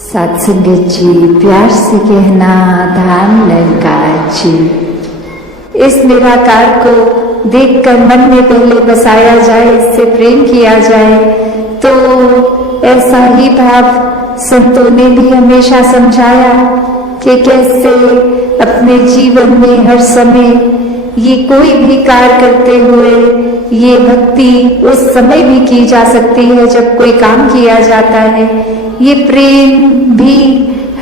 सत्संगत जी, प्यार से कहना धाम निरंकार जी। इस निराकार को देखकर मन में पहले बसाया जाए, इससे प्रेम किया जाए, तो ऐसा ही भाव संतों ने भी हमेशा समझाया कि कैसे अपने जीवन में हर समय ये कोई भी कार्य करते हुए ये भक्ति उस समय भी की जा सकती है जब कोई काम किया जाता है। ये प्रेम भी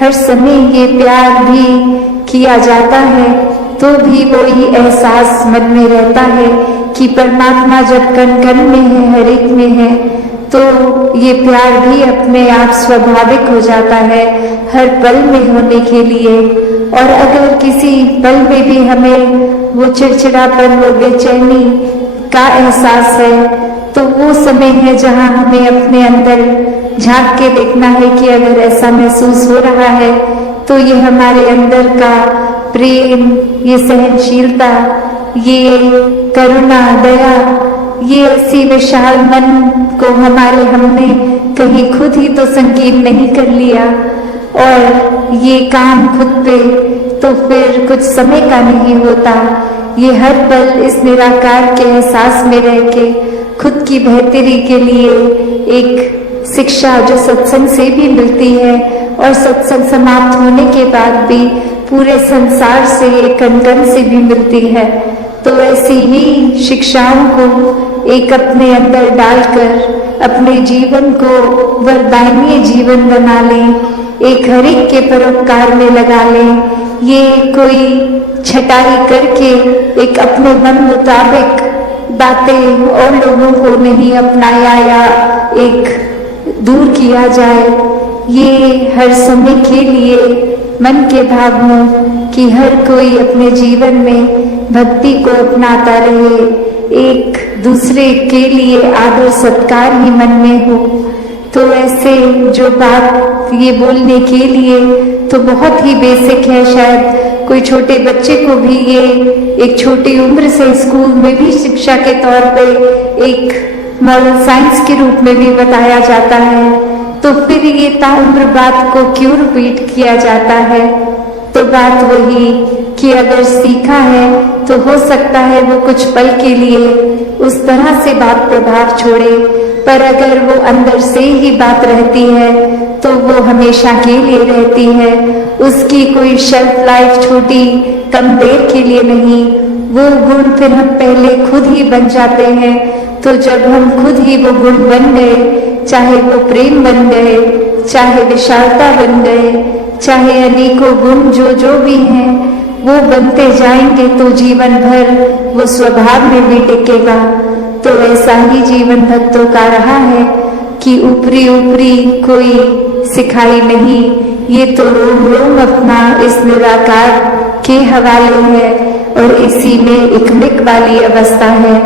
हर समय, ये प्यार भी किया जाता है तो भी वही एहसास मन में रहता है कि परमात्मा जब कण कण में है, हर एक में है, तो ये प्यार भी अपने आप स्वाभाविक हो जाता है हर पल में होने के लिए। और अगर किसी पल में भी हमें वो चिड़चिड़ापन, वो बेचैनी का एहसास है, तो वो समय है जहाँ हमें अपने अंदर झांक के देखना है कि अगर ऐसा महसूस हो रहा है तो ये हमारे अंदर का प्रेम, ये सहनशीलता, ये करुणा, दया, ये ऐसी विशाल मन को हमने कहीं खुद ही तो संकीर्ण नहीं कर लिया, और ये काम खुद पे तो फिर कुछ समय का नहीं होता। ये हर पल इस निराकार के एहसास में रह के खुद की बेहतरी के लिए एक शिक्षा जो सत्संग से भी मिलती है और सत्संग समाप्त होने के बाद भी पूरे संसार से, एक कण-कण से भी मिलती है। तो ऐसी ही शिक्षाओं को एक अपने अंदर डालकर अपने जीवन को वरदायनीय जीवन बना लें, एक हर एक के परोपकार में लगा लें। ये कोई छटाई करके एक अपने मन मुताबिक बातें और लोगों को नहीं अपनाया या एक दूर किया जाए। ये हर समय के लिए मन के भाव हो कि हर कोई अपने जीवन में भक्ति को अपनाता रहे, एक दूसरे के लिए आदर सत्कार ही मन में हो। तो ऐसे जो बात ये बोलने के लिए तो बहुत ही बेसिक है, शायद कोई छोटे बच्चे को भी ये एक छोटी उम्र से स्कूल में भी शिक्षा के तौर पे एक मॉरल साइंस के रूप में भी बताया जाता है, तो फिर ये ताउम्र बात को क्यों रिपीट किया जाता है? तो बात वही कि अगर सीखा है तो हो सकता है वो कुछ पल के लिए उस तरह से बात प्रभाव छोड़े, पर अगर वो अंदर से ही बात रहती है तो वो हमेशा के लिए रहती है। उसकी कोई शेल्फ लाइफ छोटी कम देर के लिए नहीं। वो गुण फिर हम पहले खुद ही बन जाते हैं। तो जब हम खुद ही वो गुण बन गए, चाहे वो प्रेम बन गए, चाहे विशालता बन गए, चाहे अनेकों गुण जो भी हैं, वो बनते जाएंगे तो जीवन भर वो स्वभाव में भी टिकेगा। तो ऐसा ही जीवन भक्तों का रहा है कि ऊपरी ऊपरी कोई सिखाई नहीं, ये तो रोम रोम अपना इस निराकार के हवाले है और इसी में एकमिक वाली अवस्था है।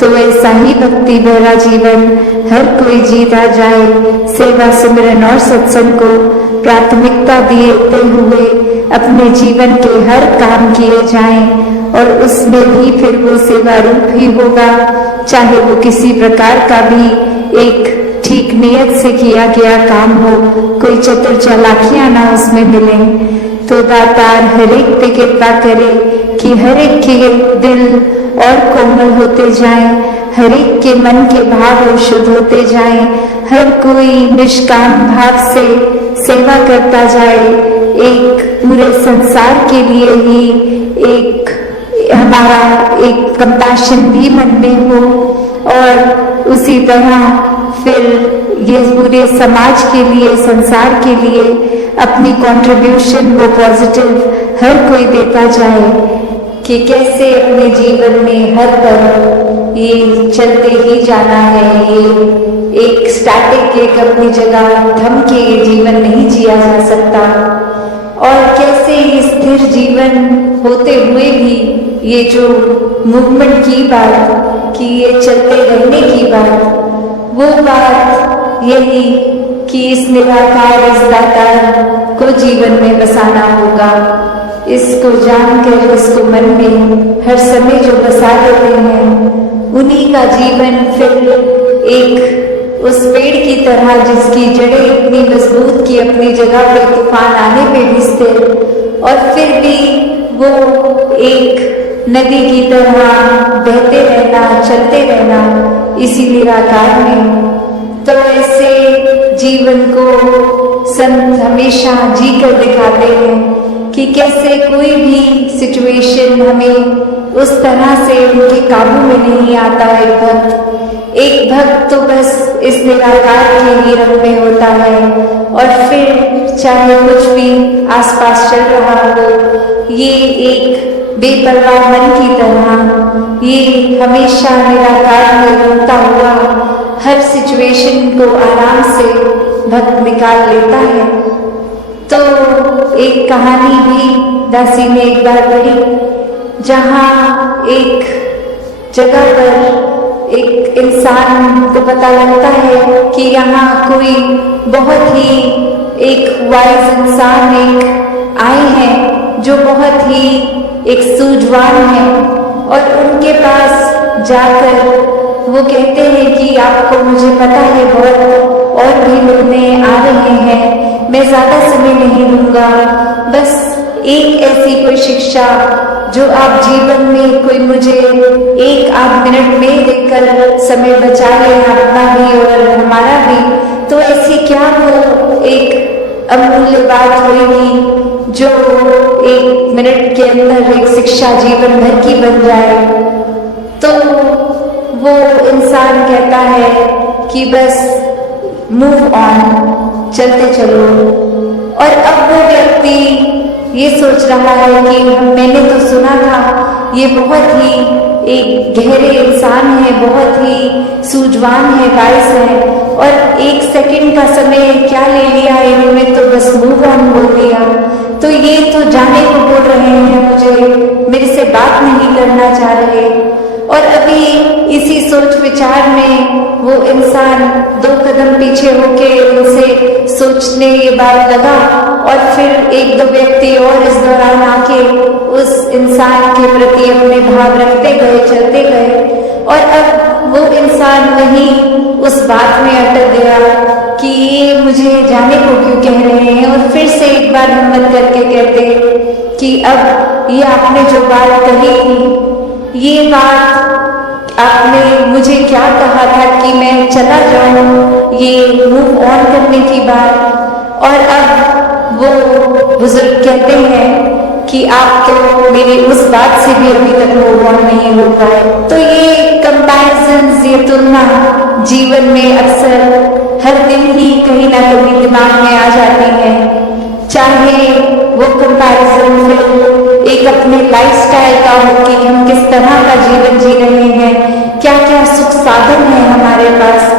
तो ऐसा ही भक्ति भरा जीवन हर कोई जीता जाए, सेवा सिमरन और सत्संग को प्राथमिकता देते हुए अपने जीवन के हर काम किए जाएं, और उसमें भी फिर वो सेवा रूप ही होगा, चाहे वो किसी प्रकार का भी एक ठीक नियत से किया गया काम हो, कोई चतुर चालाकियां ना उसमें मिले। तो दातार हर एक पे कृपा करे कि हर एक के दिल और कोमल होते जाएं, हर एक के मन के भाव शुद्ध होते जाएं, हर कोई निष्काम भाव से सेवा करता जाए, एक पूरे संसार के लिए ही एक हमारा एक कंपैशन भी मन में हो, और उसी तरह फिर ये पूरे समाज के लिए, संसार के लिए अपनी कंट्रीब्यूशन वो पॉजिटिव हर कोई देता जाए कि कैसे अपने जीवन में हर तरह ये चलते ही जाना है। ये एक स्टैटिक, एक अपनी जगह थम के ये जीवन नहीं जिया जा सकता, और कैसे ये स्थिर जीवन होते हुए भी ये जो मूवमेंट की बात, कि ये चलते रहने की बात, वो बात यही कि इस निराकार, इस दातार को जीवन में बसाना होगा। इसको जानकर, इसको मन में हर समय जो बसा देते हैं, उन्हीं का जीवन फिर एक उस पेड़ की तरह जिसकी जड़ें इतनी मजबूत की अपनी जगह पे तूफान आने पे भी स्थिर, और फिर भी वो एक नदी की तरह बहते रहना, चलते रहना इसी निराकार में। तो ऐसे जीवन को संत हमेशा जी कर दिखाते हैं कि कैसे कोई भी सिचुएशन हमें उस तरह से उनके काबू में नहीं आता। एक भक्त तो बस इस निराकार के ही रंग में होता है, और फिर चाहे कुछ भी आसपास चल रहा हो, ये एक बेपरवाह मन की तरह ये हमेशा निराकार में घूमता हुआ हर सिचुएशन को आराम से भक्त निकाल लेता है। तो एक कहानी भी दासी ने एक बार पढ़ी, जहाँ एक जगह पर एक इंसान को पता लगता है कि यहाँ कोई बहुत ही एक वाइज इंसान एक आए हैं जो बहुत ही एक सूझवान है, और उनके पास जाकर वो कहते हैं कि आपको मुझे पता है बहुत और भी मिलने आ रहे हैं, मैं ज़्यादा समय नहीं लूँगा, बस एक ऐसी कोई शिक्षा जो आप जीवन में कोई मुझे एक आध मिनट में देकर समय बचा लें, अपना भी और हमारा भी। तो ऐसी क्या वो एक अमूल्य बात होगी जो एक मिनट के अंदर एक शिक्षा जीवन भर की बन जाए। तो वो इंसान कहता है कि बस मूव ऑन, चलते चलो। और अब वो व्यक्ति ये सोच रहा है कि मैंने तो सुना था ये बहुत ही एक गहरे इंसान है, बहुत ही सूझवान है, वाइस है, और एक सेकंड का समय क्या ले लिया इन्होंने, तो बस मूव ऑन बोल दिया। तो ये तो जाने को बोल रहे हैं मुझे, मेरे से बात नहीं करना चाह रहे। और अभी इसी सोच विचार में वो इंसान 2 कदम पीछे होके उनसे सोचने ये बात लगा, और फिर 1-2 व्यक्ति और इस दौरान आके उस इंसान के प्रति अपने भाव रखते गए, चलते गए। और अब वो इंसान वहीं उस बात में अटक गया कि ये मुझे जाने को क्यों कह रहे हैं, और फिर से एक बार हिम्मत करके कहते कि अब ये आपने जो बात कही थी, ये बात आपने मुझे क्या कहा था कि मैं चला जाऊं, ये मूव ऑन करने की बात। और अब वो बुजुर्ग कहते हैं कि आप तो मेरी उस बात से भी अभी तक मूव ऑन नहीं हो पाए। तो ये कंपैरिजंस, ये तुलना जीवन में अक्सर हर दिन ही कहीं ना कहीं दिमाग में आ जाती है। चाहे वो कंपैरिजन फिर एक अपने लाइफस्टाइल का हो कि हम किस तरह का जीवन जी रहे हैं, क्या क्या सुख साधन है हमारे पास,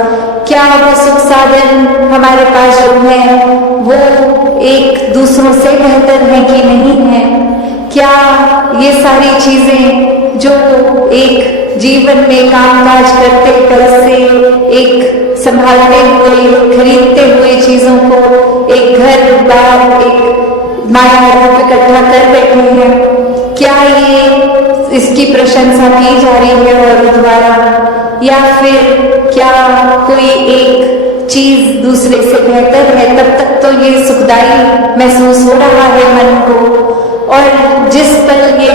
क्या वो सुख साधन हमारे पास जो है वो एक दूसरों से बेहतर है कि नहीं है, क्या ये सारी चीजें जो एक जीवन में कामकाज करते करते एक संभालते हुए, खरीदते हुए चीजों को, एक घर बार एक माया रूप इकट्ठा कर बैठे हैं, क्या ये इसकी प्रशंसा की जा रही है और द्वारा, या फिर क्या कोई एक चीज दूसरे से बेहतर है, तब तक तो ये सुखदायी महसूस हो रहा है मन को। और जिस पल ये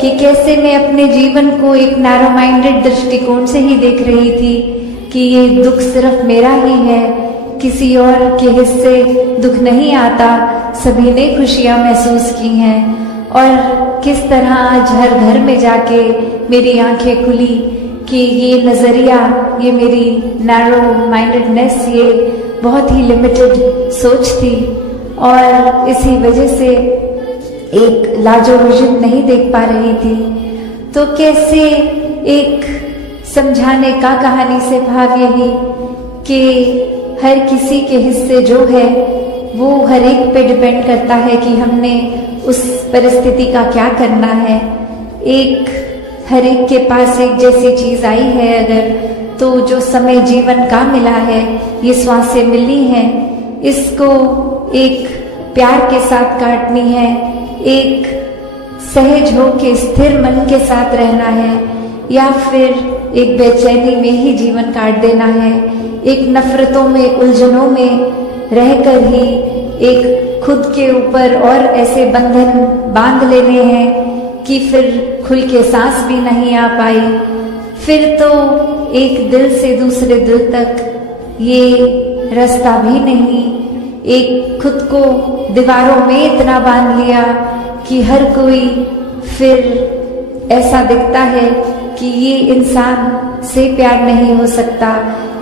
कि कैसे मैं अपने जीवन को एक नैरो माइंडेड दृष्टिकोण से ही देख रही थी कि ये दुख सिर्फ मेरा ही है, किसी और के हिस्से दुख नहीं आता, सभी ने खुशियां महसूस की हैं। और किस तरह आज हर घर में जाके मेरी आंखें खुली कि ये नज़रिया, ये मेरी नैरो माइंडेडनेस, ये बहुत ही लिमिटेड सोच थी, और इसी वजह से एक लाजोविजन नहीं देख पा रही थी। तो कैसे एक समझाने का कहानी से भाव यही कि हर किसी के हिस्से जो है वो हर एक पे डिपेंड करता है कि हमने उस परिस्थिति का क्या करना है। एक हर एक के पास एक जैसी चीज आई है अगर, तो जो समय जीवन का मिला है, ये श्वासें मिली हैं, इसको एक प्यार के साथ काटनी है, एक सहज हो के स्थिर मन के साथ रहना है, या फिर एक बेचैनी में ही जीवन काट देना है। एक नफरतों में, उलझनों में रहकर ही एक खुद के ऊपर और ऐसे बंधन बांध लेने हैं कि फिर खुल के सांस भी नहीं आ पाई। फिर तो एक दिल से दूसरे दिल तक ये रास्ता भी नहीं। एक खुद को दीवारों में इतना बांध लिया कि हर कोई फिर ऐसा दिखता है कि ये इंसान से प्यार नहीं हो सकता,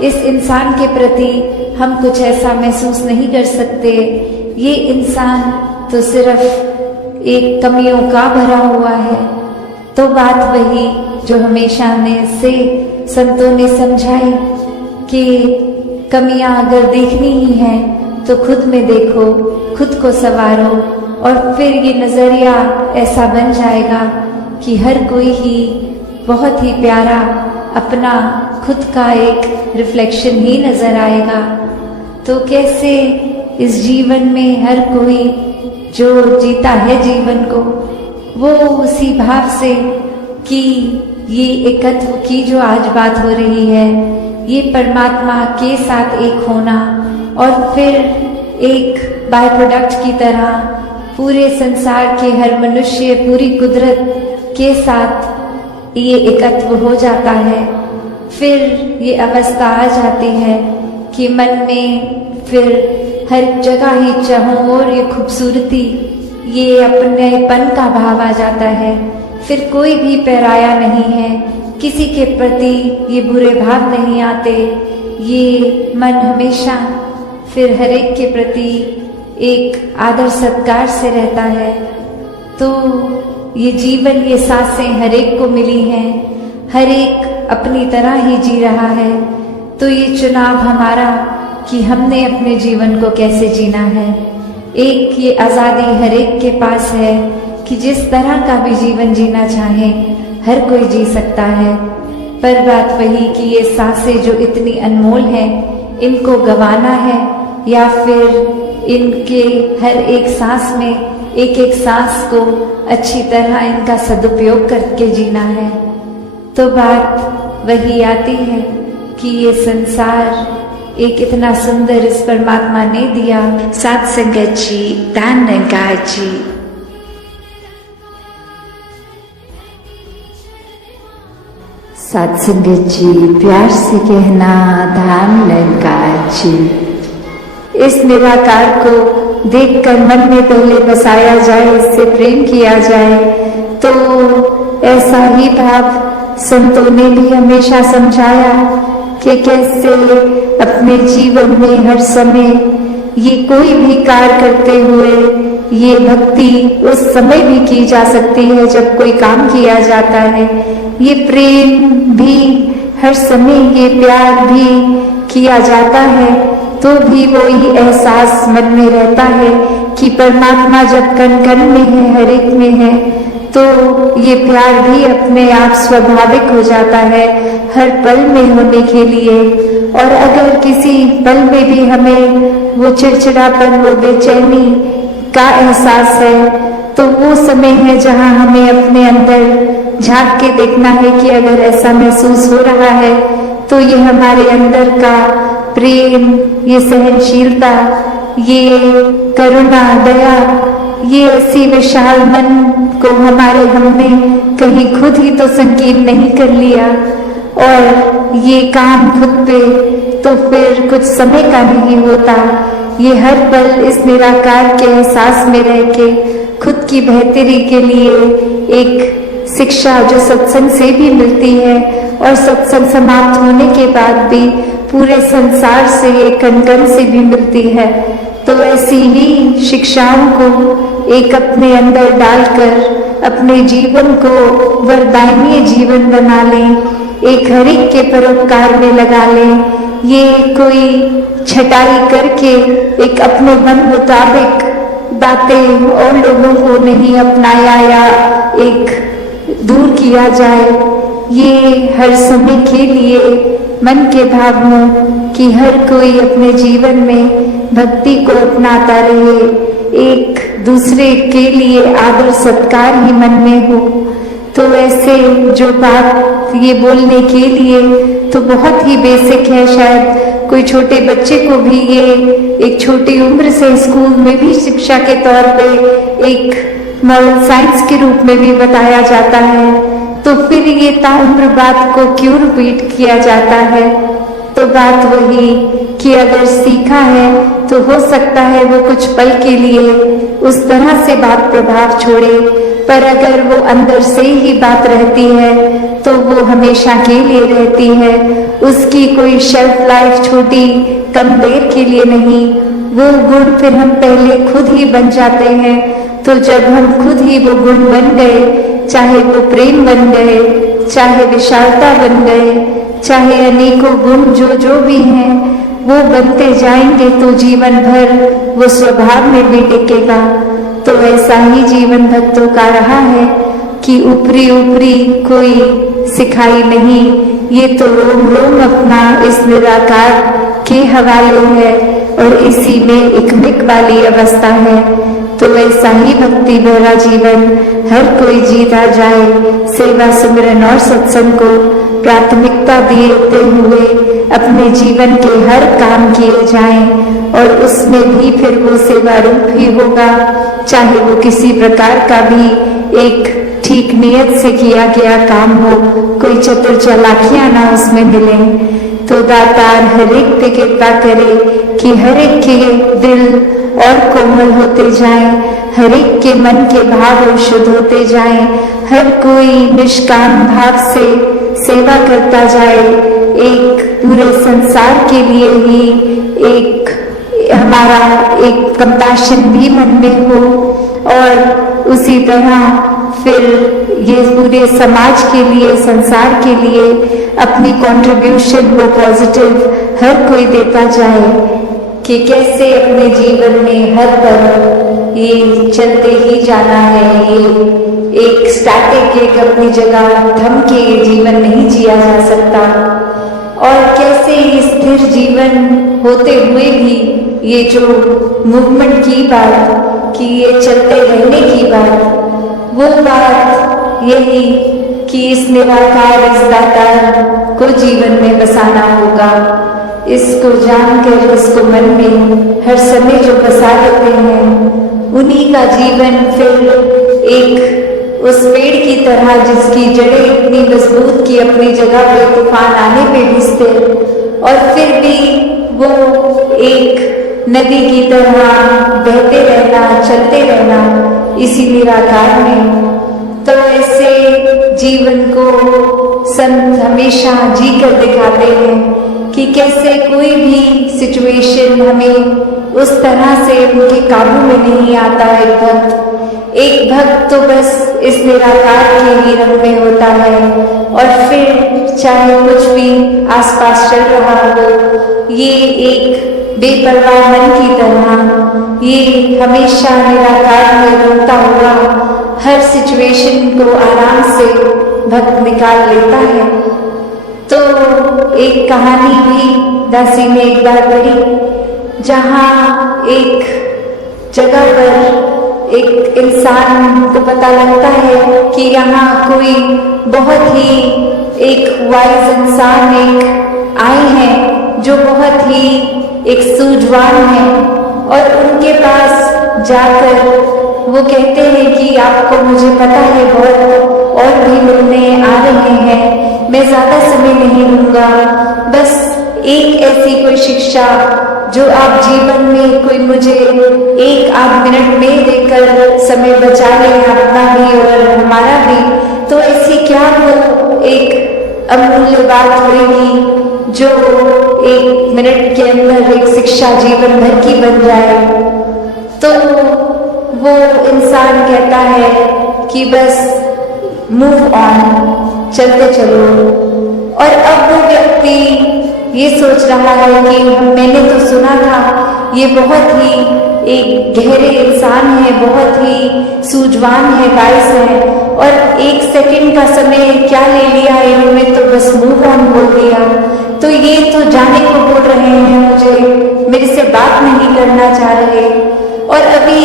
इस इंसान के प्रति हम कुछ ऐसा महसूस नहीं कर सकते, ये इंसान तो सिर्फ एक कमियों का भरा हुआ है। तो बात वही जो हमेशा में से संतों ने समझाई कि कमियां अगर देखनी ही हैं तो खुद में देखो, खुद को संवारो, और फिर ये नजरिया ऐसा बन जाएगा कि हर कोई ही बहुत ही प्यारा अपना खुद का एक रिफ्लेक्शन ही नजर आएगा। तो कैसे इस जीवन में हर कोई जो जीता है जीवन को, वो उसी भाव से कि ये एकत्व की जो आज बात हो रही है, ये परमात्मा के साथ एक होना, और फिर एक बाय प्रोडक्ट की तरह पूरे संसार के हर मनुष्य, पूरी कुदरत के साथ ये एकत्व हो जाता है। फिर ये अवस्था आ जाती है कि मन में फिर हर जगह ही चाहों और ये खूबसूरती, ये अपनेपन का भाव आ जाता है। फिर कोई भी पराया नहीं है, किसी के प्रति ये बुरे भाव नहीं आते। ये मन हमेशा फिर हर एक के प्रति एक आदर सत्कार से रहता है। तो ये जीवन, ये सांसें हर एक को मिली हैं, हर एक अपनी तरह ही जी रहा है। तो ये चुनाव हमारा कि हमने अपने जीवन को कैसे जीना है। एक ये आज़ादी हर एक के पास है कि जिस तरह का भी जीवन जीना चाहे हर कोई जी सकता है। पर बात वही कि ये सांसें जो इतनी अनमोल हैं, इनको गंवाना है या फिर इनके हर एक सांस में एक एक सांस को अच्छी तरह इनका सदुपयोग करके जीना है। तो बात वही आती है कि ये संसार एक इतना सुंदर इस परमात्मा ने दिया। सात संगत जी, दान निरंकार जी। सात संगत जी, प्यार से कहना धाम निरंकार जी। इस निराकार को देखकर मन में पहले बसाया जाए, इससे प्रेम किया जाए। तो ऐसा ही भाव संतों ने भी हमेशा समझाया कि कैसे अपने जीवन में हर समय ये कोई भी कार्य करते हुए ये भक्ति उस समय भी की जा सकती है जब कोई काम किया जाता है। ये प्रेम भी हर समय, ये प्यार भी किया जाता है तो भी वो ही एहसास मन में रहता है कि परमात्मा जब कण कण में है, हर एक में है, तो ये प्यार भी अपने आप स्वाभाविक हो जाता है हर पल में होने के लिए। और अगर किसी पल में भी हमें वो चिड़चिड़ापन, वो बेचैनी का एहसास है, तो वो समय है जहाँ हमें अपने अंदर झांक के देखना है कि अगर ऐसा महसूस हो रहा है तो ये हमारे अंदर का प्रेम, ये सहनशीलता, ये करुणा, दया, ये ऐसी विशाल मन को हमने कहीं खुद ही तो संकीर्ण नहीं कर लिया, और ये काम खुद पे तो फिर कुछ समय का नहीं होता। ये हर पल इस निराकार के एहसास में रह के खुद की बेहतरी के लिए एक शिक्षा जो सत्संग से भी मिलती है और सत्संग समाप्त होने के बाद भी पूरे संसार से, एक कण-कण से भी मिलती है। तो ऐसी ही शिक्षाओं को एक अपने अंदर डालकर अपने जीवन को वरदायी जीवन बना लें, एक हर एक के परोपकार में लगा लें। ये कोई छटाई करके एक अपने मन मुताबिक बातें और लोगों को नहीं अपनाया या एक दूर किया जाए। ये हर समय के लिए मन के भाव हो कि हर कोई अपने जीवन में भक्ति को अपनाता रहे, एक दूसरे के लिए आदर सत्कार ही मन में हो। तो ऐसे जो बात ये बोलने के लिए तो बहुत ही बेसिक है, शायद कोई छोटे बच्चे को भी ये एक छोटी उम्र से स्कूल में भी शिक्षा के तौर पे एक मॉरल साइंस के रूप में भी बताया जाता है, तो फिर ये ताउम्र बात को क्यों रिपीट किया जाता है? तो बात वही कि अगर सीखा है तो हो सकता है वो कुछ पल के लिए उस तरह से बात प्रभाव छोड़े, पर अगर वो अंदर से ही बात रहती है तो वो हमेशा के लिए रहती है। उसकी कोई शेल्फ लाइफ छोटी कम देर के लिए नहीं। वो गुण फिर हम पहले खुद ही बन जाते हैं। तो जब हम खुद ही वो गुण बन गए, चाहे वो प्रेम बन गए, चाहे विशालता बन गए, चाहे अनेकों गुण जो भी हैं, वो बनते जाएंगे तो जीवन भर वो स्वभाव में भी टिकेगा। तो ऐसा ही जीवन भक्तों का रहा है कि ऊपरी ऊपरी कोई सिखाई नहीं, ये तो रोम रोम अपना इस निराकार के हवाले है और इसी में इकमिक वाली अवस्था है। तो ऐसा ही भक्ति भरा जीवन हर कोई जीता जाए, सेवा सिमरन और सत्संग को प्राथमिकता देते हुए अपने जीवन के हर काम किए जाएं और उसमें भी फिर वो सेवा रूप ही होगा, चाहे वो किसी प्रकार का भी एक ठीक नियत से किया गया काम हो, कोई चतुर चालाकियां ना उसमें मिले। तो दातार हर एक पे कृपा करे कि हर एक के दिल और कोमल होते जाएं, हर एक के मन के भाव शुद्ध होते जाएं, हर कोई निष्काम भाव से सेवा करता जाए, एक पूरे संसार के लिए ही एक हमारा एक कंपैशन भी मन में हो और उसी तरह फिर ये पूरे समाज के लिए, संसार के लिए अपनी कंट्रीब्यूशन को पॉजिटिव हर कोई देता जाए कि कैसे अपने जीवन में हर तरह ये चलते ही जाना है। ये एक स्टैटिक एक अपनी जगह थम के ये जीवन नहीं जिया जा सकता और कैसे स्थिर जीवन होते हुए भी ये जो मूवमेंट की बात कि ये चलते रहने की बात, वो बात यही कि इस निराकार इस दातार को जीवन में बसाना होगा। इसको जानकर इसको मन में हर समय जो बसा लेते हैं, उन्हीं का जीवन फिर एक उस पेड़ की तरह जिसकी जड़ें इतनी मजबूत की अपनी जगह पे तूफान आने पे भी स्थिर और फिर भी वो एक नदी की तरह बहते रहना, चलते रहना इसी निराकार में। तो ऐसे जीवन को संत हमेशा जी कर दिखाते हैं कि कैसे कोई भी सिचुएशन हमें उस तरह से उनके काबू में नहीं आता है। एक भक्त तो बस इस निराकार के ही रंग में होता है और फिर चाहे कुछ भी आसपास चल रहा हो, ये एक बेपरवाह मन की तरह ये हमेशा निराकार में रोता हुआ हर सिचुएशन को आराम से भक्त निकाल लेता है। तो एक कहानी भी दासी ने एक बार पढ़ी, जहाँ एक जगह पर एक इंसान को पता लगता है कि यहाँ कोई बहुत ही एक वाइज इंसान एक आए हैं जो बहुत ही एक सूझवान है और उनके पास जाकर वो कहते हैं कि आपको मुझे पता है बहुत और भी मिलने आ रहे हैं, मैं ज़्यादा समय नहीं लूँगा, बस एक ऐसी कोई शिक्षा जो आप जीवन में कोई मुझे 1-8 मिनट में देकर समय बचा लें, अपना भी और हमारा भी। तो ऐसी क्या वो एक अमूल्य बात होगी जो 1 मिनट के अंदर एक शिक्षा जीवन भर की बन जाए। तो वो इंसान कहता है कि बस मूव ऑन, चलते चलो। और अब वो व्यक्ति ये सोच रहा है कि मैंने तो सुना था ये बहुत ही एक गहरे इंसान है, बहुत ही सूझवान है, वाइस है, और 1 सेकंड का समय क्या ले लिया इन्होंने, तो बस मूव ऑन बोल दिया। तो ये तो जाने को बोल रहे हैं मुझे, मेरे से बात नहीं करना चाह रहे। और अभी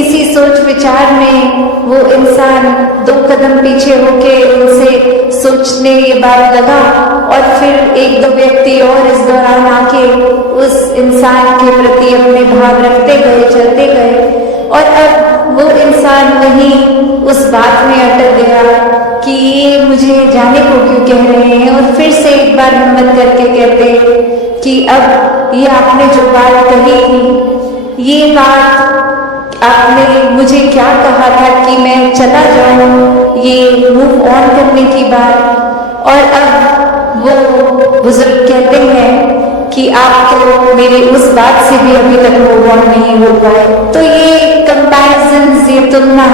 इसी सोच विचार में वो इंसान 2 कदम पीछे होके उनसे सोचने ये बात लगा और फिर 1-2 व्यक्ति और इस दौरान आके उस इंसान के प्रति अपने भाव रखते गए, चलते गए और अब वो इंसान वहीं उस बात में अटक गया कि ये मुझे जाने को क्यों कह रहे हैं, और फिर से एक बार हिम्मत करके कहते कि अब ये आपने जो बात कही थी, ये बात आपने मुझे क्या कहा था कि मैं चला जाऊं, ये मूव ऑन करने की बात, और अब वो बुजुर्ग कहते हैं कि आप तो मेरी उस बात से भी अभी तक मूव ऑन नहीं हो पाए। तो ये कंपैरिजंस, ये तुलना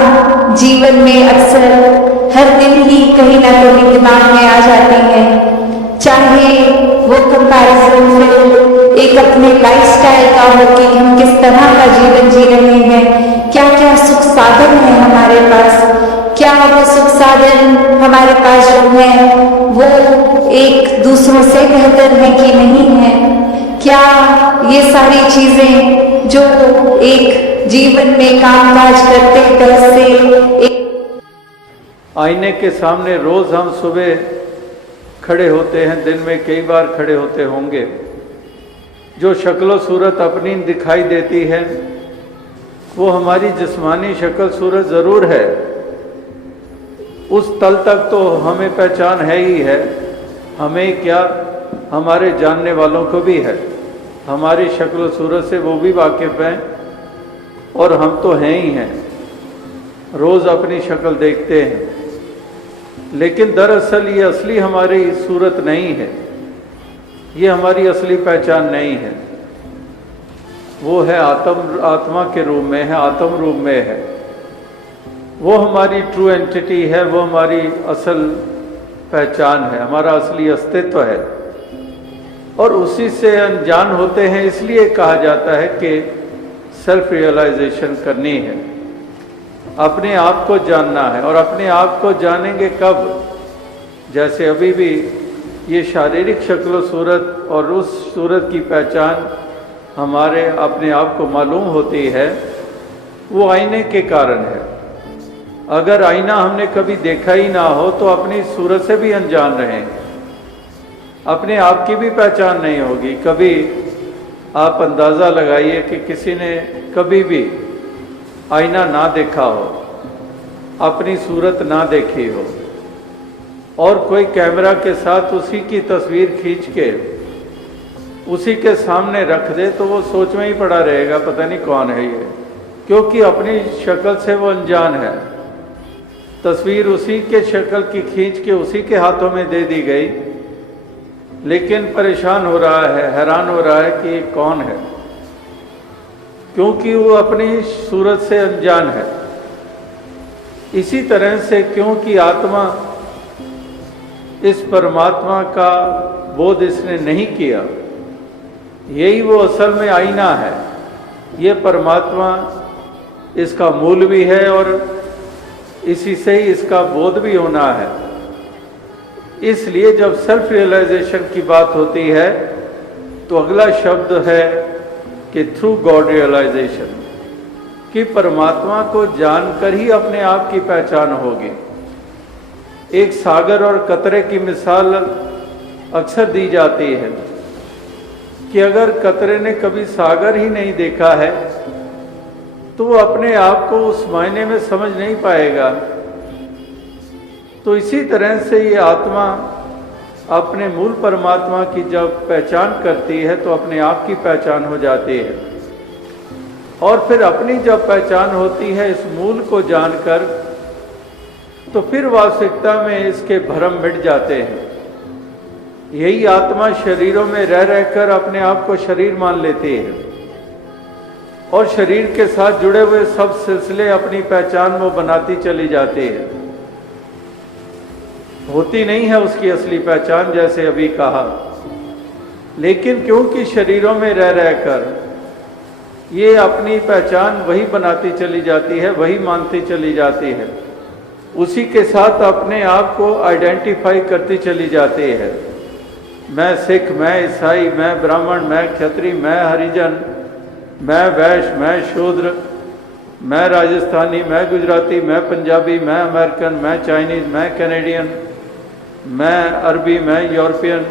जीवन में अक्सर हर दिन ही कहीं ना कहीं दिमाग में आ जाती है। चाहे वो कंपैरिजन फिर एक अपने लाइफस्टाइल का हो कि हम किस तरह का जीवन जी रहे हैं, क्या क्या सुख साधन है हमारे पास, क्या वो सुख साधन हमारे पास जो है वो एक दूसरों से बेहतर है कि नहीं है, क्या ये सारी चीजें जो एक जीवन में कामकाज करते पैसे आईने के सामने रोज हम सुबह खड़े होते हैं, दिन में कई बार खड़े होते होंगे। जो शक्ल सूरत अपनी दिखाई देती है वो हमारी जिस्मानी शक्ल सूरत ज़रूर है, उस तल तक तो हमें पहचान है ही है। हमें क्या, हमारे जानने वालों को भी है, हमारी शक्ल सूरत से वो भी वाकिफ़ हैं और हम तो हैं ही हैं, रोज़ अपनी शक्ल देखते हैं। लेकिन दरअसल ये असली हमारी सूरत नहीं है, ये हमारी असली पहचान नहीं है। वो है आत्मा के रूप में है, आत्म रूप में है, वो हमारी ट्रू एंटिटी है, वो हमारी असल पहचान है, हमारा असली अस्तित्व है। और उसी से अनजान होते हैं, इसलिए कहा जाता है कि सेल्फ रियलाइजेशन करनी है, अपने आप को जानना है। और अपने आप को जानेंगे कब? जैसे अभी भी ये शारीरिक शक्ल सूरत और उस सूरत की पहचान हमारे अपने आप को मालूम होती है, वो आईने के कारण है। अगर आईना हमने कभी देखा ही ना हो तो अपनी सूरत से भी अनजान रहेंगे, अपने आप की भी पहचान नहीं होगी। कभी आप अंदाज़ा लगाइए कि किसी ने कभी भी आईना ना देखा हो, अपनी सूरत ना देखी हो, और कोई कैमरा के साथ उसी की तस्वीर खींच के उसी के सामने रख दे तो वो सोच में ही पड़ा रहेगा, पता नहीं कौन है ये, क्योंकि अपनी शक्ल से वो अनजान है। तस्वीर उसी के शक्ल की खींच के उसी के हाथों में दे दी गई, लेकिन परेशान हो रहा है, हैरान हो रहा है कि ये कौन है, क्योंकि वो अपनी सूरत से अनजान है। इसी तरह से क्योंकि आत्मा इस परमात्मा का बोध इसने नहीं किया, यही वो असल में आईना है। ये परमात्मा इसका मूल भी है और इसी से ही इसका बोध भी होना है। इसलिए जब सेल्फ रियलाइजेशन की बात होती है तो अगला शब्द है कि थ्रू गॉड रियलाइजेशन, कि परमात्मा को जानकर ही अपने आप की पहचान होगी। एक सागर और कतरे की मिसाल अक्सर दी जाती है कि अगर कतरे ने कभी सागर ही नहीं देखा है तो वो अपने आप को उस मायने में समझ नहीं पाएगा। तो इसी तरह से ये आत्मा अपने मूल परमात्मा की जब पहचान करती है तो अपने आप की पहचान हो जाती है, और फिर अपनी जब पहचान होती है इस मूल को जानकर तो फिर वास्तविकता में इसके भ्रम मिट जाते हैं। यही आत्मा शरीरों में रह रहकर अपने आप को शरीर मान लेती है और शरीर के साथ जुड़े हुए सब सिलसिले अपनी पहचान वो बनाती चली जाती है। होती नहीं है उसकी असली पहचान, जैसे अभी कहा, लेकिन क्योंकि शरीरों में रह रहकर ये अपनी पहचान वही बनाती चली जाती है, वही मानती चली जाती है, उसी के साथ अपने आप को आइडेंटिफाई करती चली जाती है। मैं सिख, मैं ईसाई, मैं ब्राह्मण, मैं क्षत्रिय, मैं हरिजन, मैं वैश्य, मैं शूद्र, मैं राजस्थानी, मैं गुजराती, मैं पंजाबी, मैं अमेरिकन, मैं चाइनीज़, मैं कैनेडियन, मैं अरबी, मैं यूरोपियन।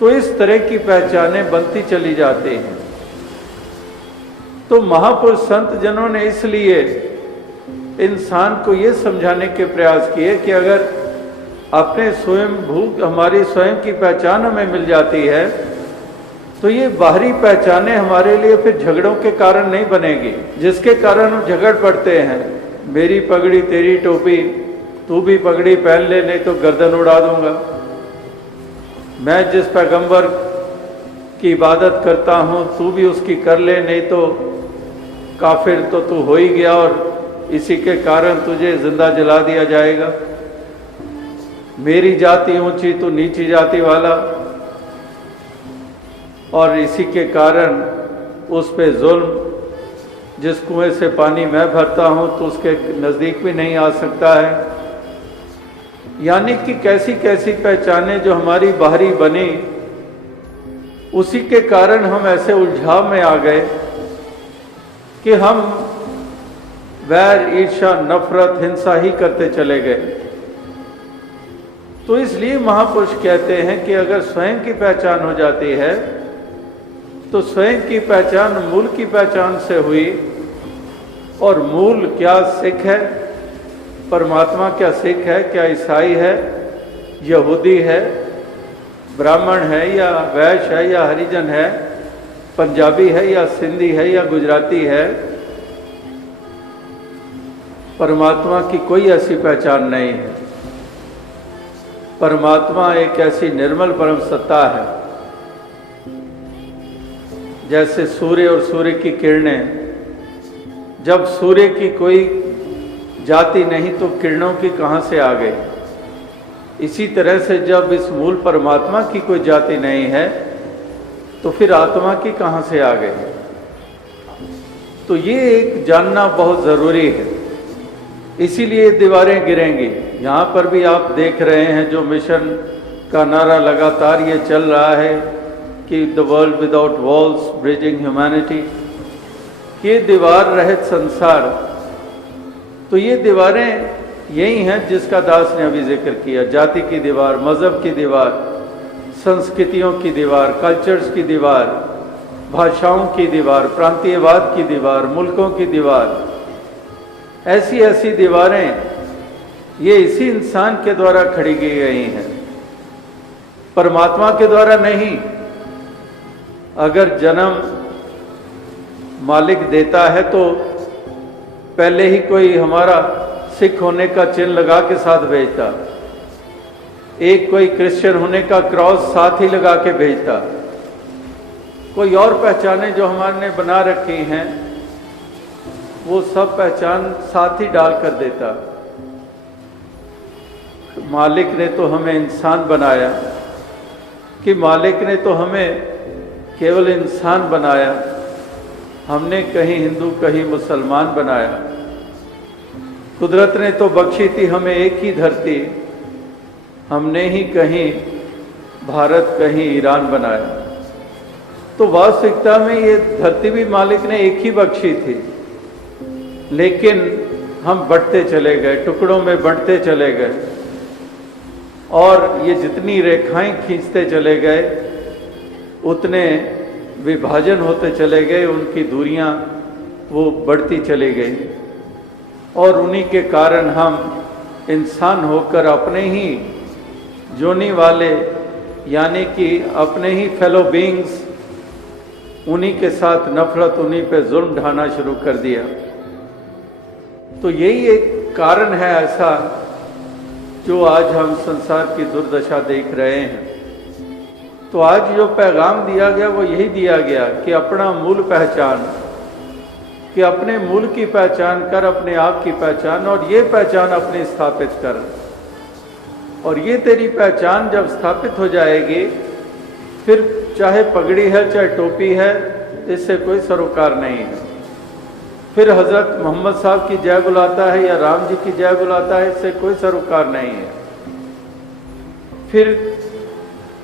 तो इस तरह की पहचानें बनती चली जाती हैं। तो महापुरुष संत जनों ने इसलिए इंसान को ये समझाने के प्रयास किए कि अगर अपने स्वयं हमारी स्वयं की पहचान हमें मिल जाती है तो ये बाहरी पहचानें हमारे लिए फिर झगड़ों के कारण नहीं बनेगी, जिसके कारण हम झगड़ पड़ते हैं। मेरी पगड़ी तेरी टोपी, तू भी पगड़ी पहन ले नहीं तो गर्दन उड़ा दूंगा। मैं जिस पैगंबर की इबादत करता हूँ तू भी उसकी कर ले नहीं तो काफिर तो तू हो ही गया और इसी के कारण तुझे जिंदा जला दिया जाएगा। मेरी जाति ऊंची तू नीची जाति वाला, और इसी के कारण उस पे जुल्म, जिस कुएं से पानी मैं भरता हूं तो उसके नज़दीक भी नहीं आ सकता है। यानी कि कैसी कैसी पहचानें जो हमारी बाहरी बनी, उसी के कारण हम ऐसे उलझाव में आ गए कि हम वैर, ईर्ष्या, नफरत, हिंसा ही करते चले गए। तो इसलिए महापुरुष कहते हैं कि अगर स्वयं की पहचान हो जाती है तो स्वयं की पहचान मूल की पहचान से हुई। और मूल क्या सिख है, परमात्मा क्या सिख है, क्या ईसाई है, यहूदी है, ब्राह्मण है या वैश्य है या हरिजन है, पंजाबी है या सिंधी है या गुजराती है, परमात्मा की कोई ऐसी पहचान नहीं है। परमात्मा एक ऐसी निर्मल परम सत्ता है। जैसे सूर्य और सूर्य की किरणें, जब सूर्य की कोई जाति नहीं तो किरणों की कहाँ से आ गई। इसी तरह से जब इस मूल परमात्मा की कोई जाति नहीं है तो फिर आत्मा की कहाँ से आ गई। तो ये एक जानना बहुत ज़रूरी है। इसीलिए दीवारें गिरेंगी। यहाँ पर भी आप देख रहे हैं जो मिशन का नारा लगातार ये चल रहा है कि the world without walls bridging humanity, ये दीवार रहित संसार। तो ये दीवारें यही हैं जिसका दास ने अभी जिक्र किया। जाति की दीवार, मज़हब की दीवार, संस्कृतियों की दीवार, कल्चर्स की दीवार, भाषाओं की दीवार, प्रांतीयवाद की दीवार, मुल्कों की दीवार, ऐसी ऐसी दीवारें ये इसी इंसान के द्वारा खड़ी की गई हैं, परमात्मा के द्वारा नहीं। अगर जन्म मालिक देता है तो पहले ही कोई हमारा सिख होने का चिन्ह लगा के साथ भेजता, एक कोई क्रिश्चियन होने का क्रॉस साथ ही लगा के भेजता, कोई और पहचानें जो हमारे बना रखी हैं वो सब पहचान साथ ही डाल कर देता। मालिक ने तो हमें इंसान बनाया, कि मालिक ने तो हमें केवल इंसान बनाया, हमने कहीं हिंदू कहीं मुसलमान बनाया। कुदरत ने तो बख्शी थी हमें एक ही धरती, हमने ही कहीं भारत कहीं ईरान बनाया। तो वास्तविकता में ये धरती भी मालिक ने एक ही बख्शी थी, लेकिन हम बढ़ते चले गए, टुकड़ों में बढ़ते चले गए, और ये जितनी रेखाएं खींचते चले गए उतने विभाजन होते चले गए, उनकी दूरियां वो बढ़ती चली गई, और उन्हीं के कारण हम इंसान होकर अपने ही जोनी वाले यानी कि अपने ही फेलो बीइंग्स, उन्हीं के साथ नफरत, उन्हीं पे जुल्म ढाना शुरू कर दिया। तो यही एक कारण है ऐसा जो आज हम संसार की दुर्दशा देख रहे हैं। तो आज जो पैगाम दिया गया वो यही दिया गया कि अपना मूल पहचान, कि अपने मूल की पहचान कर, अपने आप की पहचान, और ये पहचान अपनी स्थापित कर। और ये तेरी पहचान जब स्थापित हो जाएगी, फिर चाहे पगड़ी है चाहे टोपी है, इससे कोई सरोकार नहीं है। फिर हजरत मोहम्मद साहब की जय बुलाता है या राम जी की जय बुलाता है, इससे कोई सरोकार नहीं है। फिर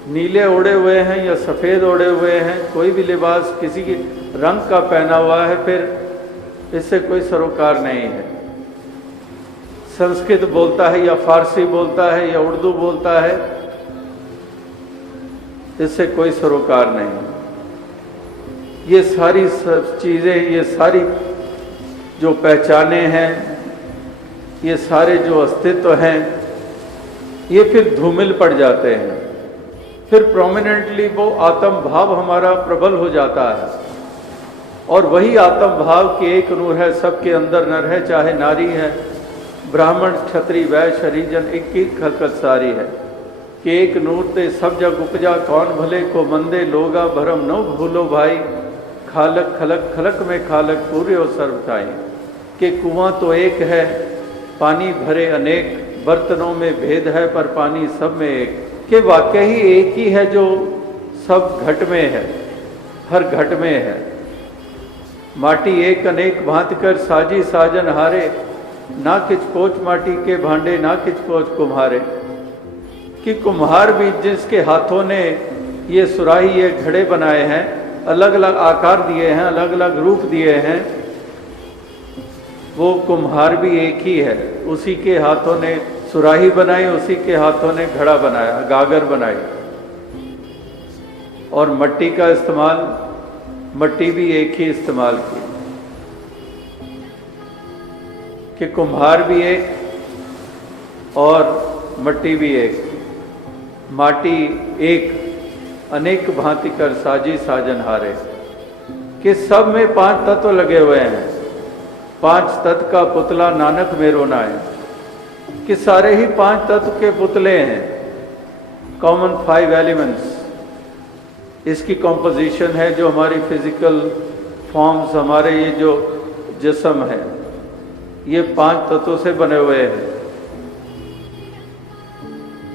नीले ओढ़े हुए हैं या सफ़ेद ओढ़े हुए हैं, कोई भी लिबास किसी की रंग का पहना हुआ है, फिर इससे कोई सरोकार नहीं है। संस्कृत बोलता है या फारसी बोलता है या उर्दू बोलता है, इससे कोई सरोकार नहीं। ये सारी सब चीज़ें, ये सारी जो पहचाने हैं, ये सारे जो अस्तित्व हैं, ये फिर धूमिल पड़ जाते हैं। फिर प्रोमिनेंटली वो आत्म भाव हमारा प्रबल हो जाता है, और वही आत्म भाव की एक नूर है, सबके अंदर नर है, चाहे नारी है, ब्राह्मण क्षत्रिय वैश्य हरिजन, एक खलकत सारी है कि एक नूर ते सब जग उपजा, कौन भले को मंदे लोगा, भरम न भूलो भाई, खालक खलक खलक में खालक पूरे और सर्वथाई। कि कुआं तो एक है, पानी भरे अनेक, बर्तनों में भेद है पर पानी सब में एक। कि वाकई ही एक ही है जो सब घट में है, हर घट में है। माटी एक अनेक भांति कर साजी साजन हारे, ना किच पोच माटी के भांडे, ना किच पोच कुम्हारे। कि कुम्हार भी जिसके हाथों ने ये सुराही, ये घड़े बनाए हैं, अलग अलग आकार दिए हैं, अलग अलग रूप दिए हैं, वो कुम्हार भी एक ही है। उसी के हाथों ने सुराही बनाई, उसी के हाथों ने घड़ा बनाया, गागर बनाई। और मट्टी का इस्तेमाल, मट्टी भी एक ही इस्तेमाल की। कि कुम्हार भी एक और मट्टी भी एक, माटी एक अनेक भांति कर साजी साजन हारे। कि सब में 5 तत्व लगे हुए हैं, 5 तत्व का पुतला नानक में रोना है। कि सारे ही 5 तत्व के पुतले हैं, कॉमन 5 एलिमेंट्स। इसकी कॉम्पोजिशन है जो हमारी फिजिकल फॉर्म्स, हमारे ये जो जिस्म है, ये 5 तत्वों से बने हुए हैं।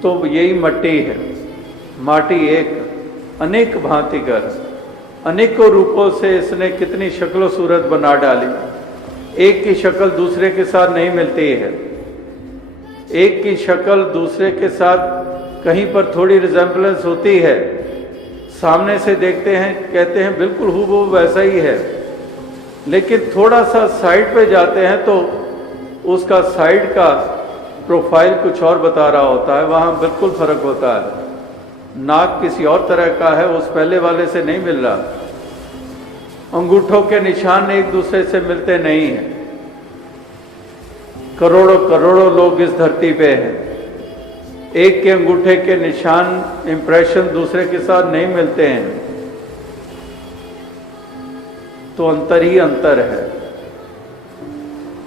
तो यही मट्टी है। माटी एक अनेक भांति कर, अनेकों रूपों से इसने कितनी शक्ल सूरत बना डाली। एक की शक्ल दूसरे के साथ नहीं मिलती है, एक की शक्ल दूसरे के साथ कहीं पर थोड़ी रिजेम्बलेंस होती है। सामने से देखते हैं, कहते हैं बिल्कुल हूबहू वैसा ही है, लेकिन थोड़ा सा साइड पे जाते हैं तो उसका साइड का प्रोफाइल कुछ और बता रहा होता है, वहाँ बिल्कुल फर्क होता है। नाक किसी और तरह का है, उस पहले वाले से नहीं मिल रहा। अंगूठों के निशान एक दूसरे से मिलते नहीं हैं। करोड़ों करोड़ों लोग इस धरती पे हैं, एक के अंगूठे के निशान, इंप्रेशन दूसरे के साथ नहीं मिलते हैं। तो अंतर ही अंतर है।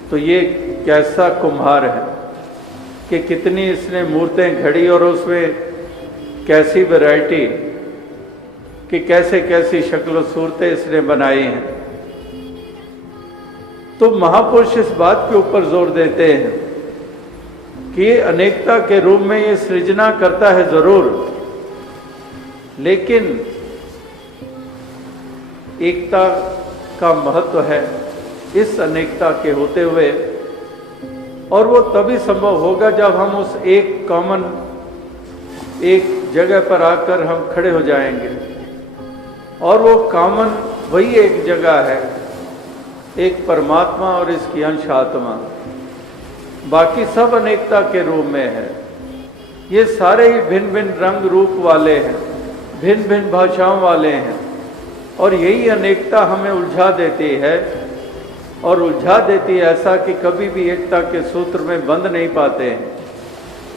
तो ये कैसा कुम्हार है कि कितनी इसने मूर्तें घड़ी, और उसमें कैसी वैरायटी, कि कैसे कैसी शक्ल सूरतें इसने बनाई हैं। तो महापुरुष इस बात के ऊपर जोर देते हैं कि ये अनेकता के रूप में ये सृजना करता है जरूर, लेकिन एकता का महत्व है इस अनेकता के होते हुए। और वो तभी संभव होगा जब हम उस एक कॉमन, एक जगह पर आकर हम खड़े हो जाएंगे। और वो कॉमन वही एक जगह है, एक परमात्मा और इसकी अंश आत्मा। बाकी सब अनेकता के रूप में है। ये सारे ही भिन्न भिन्न रंग रूप वाले हैं, भिन्न भिन्न भाषाओं वाले हैं, और यही अनेकता हमें उलझा देती है। और उलझा देती है ऐसा कि कभी भी एकता के सूत्र में बंध नहीं पाते हैं।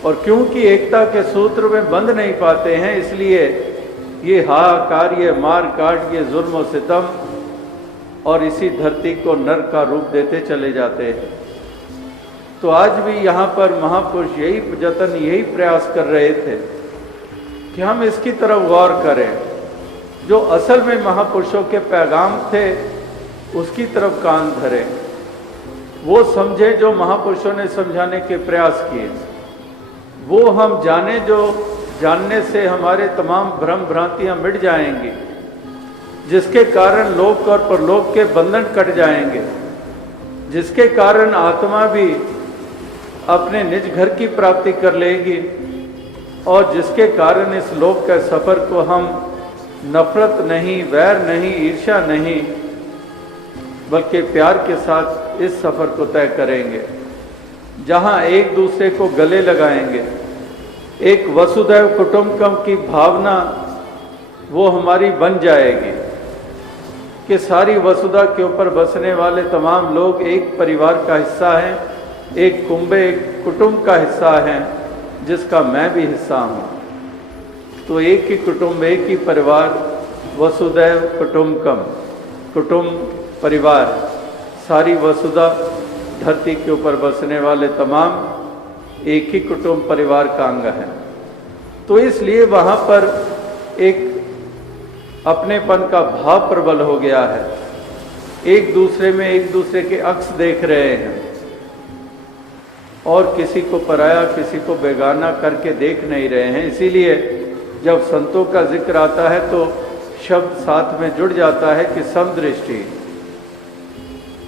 और क्योंकि एकता के सूत्र में बंध नहीं पाते हैं, इसलिए ये हाहाकार, ये मार काट, ये जुल्म और सितम, और इसी धरती को नरक का रूप देते चले जाते हैं। तो आज भी यहाँ पर महापुरुष यही जतन, यही प्रयास कर रहे थे कि हम इसकी तरफ गौर करें। जो असल में महापुरुषों के पैगाम थे उसकी तरफ कान धरें, वो समझे जो महापुरुषों ने समझाने के प्रयास किए, वो हम जाने, जो जानने से हमारे तमाम भ्रम भ्रांतियाँ मिट जाएंगी, जिसके कारण लोक और परलोक के बंधन कट जाएंगे, जिसके कारण आत्मा भी अपने निज घर की प्राप्ति कर लेगी, और जिसके कारण इस लोक के सफर को हम नफरत नहीं, वैर नहीं, ईर्ष्या नहीं, बल्कि प्यार के साथ इस सफ़र को तय करेंगे, जहाँ एक दूसरे को गले लगाएंगे। एक वसुधैव कुटुंबकम की भावना वो हमारी बन जाएगी कि सारी वसुधा के ऊपर बसने वाले तमाम लोग एक परिवार का हिस्सा हैं, एक कुंबे, एक कुटुंब का हिस्सा हैं, जिसका मैं भी हिस्सा हूँ। तो एक ही कुटुंब, एक ही परिवार, वसुधैव कुटुंबकम, कुटुंब परिवार, सारी वसुधा, धरती के ऊपर बसने वाले तमाम एक ही कुटुंब परिवार का अंग है। तो इसलिए वहाँ पर एक अपनेपन का भाव प्रबल हो गया है। एक दूसरे में एक दूसरे के अक्स देख रहे हैं और किसी को पराया, किसी को बेगाना करके देख नहीं रहे हैं। इसीलिए जब संतों का जिक्र आता है तो शब्द साथ में जुड़ जाता है कि समदृष्टि,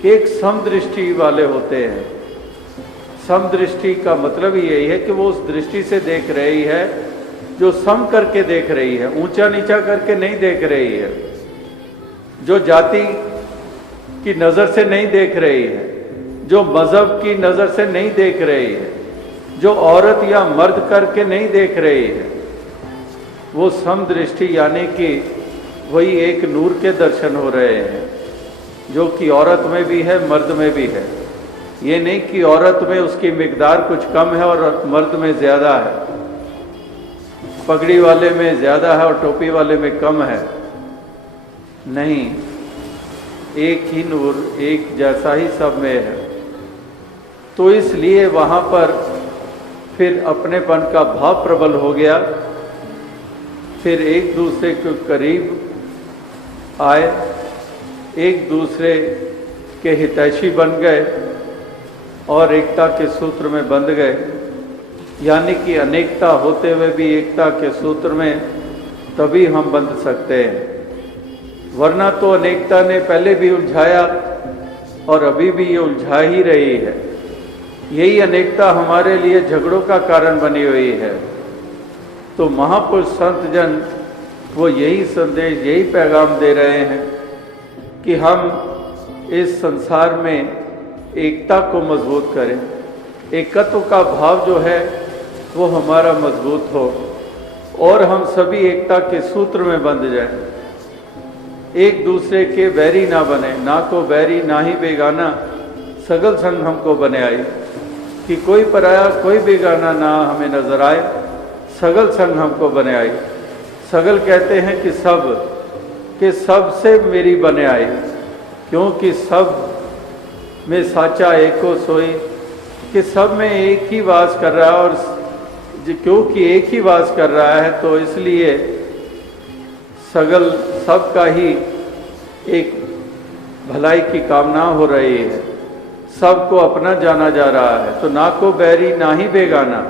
एक समदृष्टि वाले होते हैं। समदृष्टि का मतलब यही है कि वो उस दृष्टि से देख रही है जो सम करके देख रही है, ऊंचा नीचा करके नहीं देख रही है, जो जाति की नज़र से नहीं देख रही है, जो मजहब की नज़र से नहीं देख रही है, जो औरत या मर्द करके नहीं देख रही है। वो समदृष्टि यानी कि वही एक नूर के दर्शन हो रहे हैं, जो कि औरत में भी है, मर्द में भी है। ये नहीं कि औरत में उसकी मिकदार कुछ कम है और मर्द में ज़्यादा है, पगड़ी वाले में ज़्यादा है और टोपी वाले में कम है। नहीं, एक ही नूर, एक जैसा ही सब में है। तो इसलिए वहाँ पर फिर अपनेपन का भाव प्रबल हो गया। फिर एक दूसरे के करीब आए, एक दूसरे के हितैषी बन गए और एकता के सूत्र में बंध गए। यानी कि अनेकता होते हुए भी एकता के सूत्र में तभी हम बंध सकते हैं, वरना तो अनेकता ने पहले भी उलझाया और अभी भी ये उलझा ही रही है। यही अनेकता हमारे लिए झगड़ों का कारण बनी हुई है। तो महापुरुष संत जन वो यही संदेश, यही पैगाम दे रहे हैं कि हम इस संसार में एकता को मजबूत करें, एकत्व का भाव जो है वो हमारा मजबूत हो और हम सभी एकता के सूत्र में बंध जाएं, एक दूसरे के बैरी ना बने। ना को बैरी ना ही बेगाना, सगल संग हमको बने आई, कि कोई पराया कोई बेगाना ना हमें नजर आए, सगल संग हमको बने आई। सगल कहते हैं कि सब के सब से मेरी बने आई, क्योंकि सब में साचा एको सोई, कि सब में एक ही वास कर रहा है। और क्योंकि एक ही वास कर रहा है तो इसलिए सगल सबका ही एक भलाई की कामना हो रही है, सबको अपना जाना जा रहा है। तो ना को बैरी ना ही बेगाना,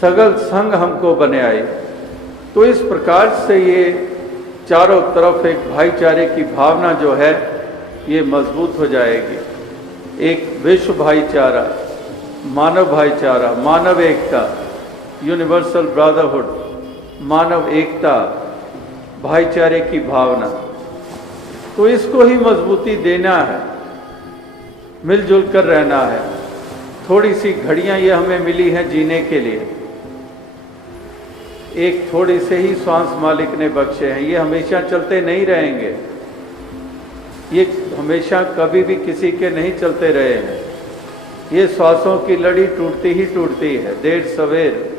सगल संग हमको बने आई। तो इस प्रकार से ये चारों तरफ एक भाईचारे की भावना जो है ये मजबूत हो जाएगी। एक विश्व भाईचारा, मानव भाईचारा, मानव एकता, यूनिवर्सल ब्रदरहुड, मानव एकता, भाईचारे की भावना। तो इसको ही मजबूती देना है, मिलजुल कर रहना है। थोड़ी सी घड़ियां ये हमें मिली हैं जीने के लिए, एक थोड़े से ही श्वास मालिक ने बख्शे हैं। ये हमेशा चलते नहीं रहेंगे, ये हमेशा कभी भी किसी के नहीं चलते रहे हैं। ये श्वासों की लड़ी टूटती ही टूटती है, देर सवेर,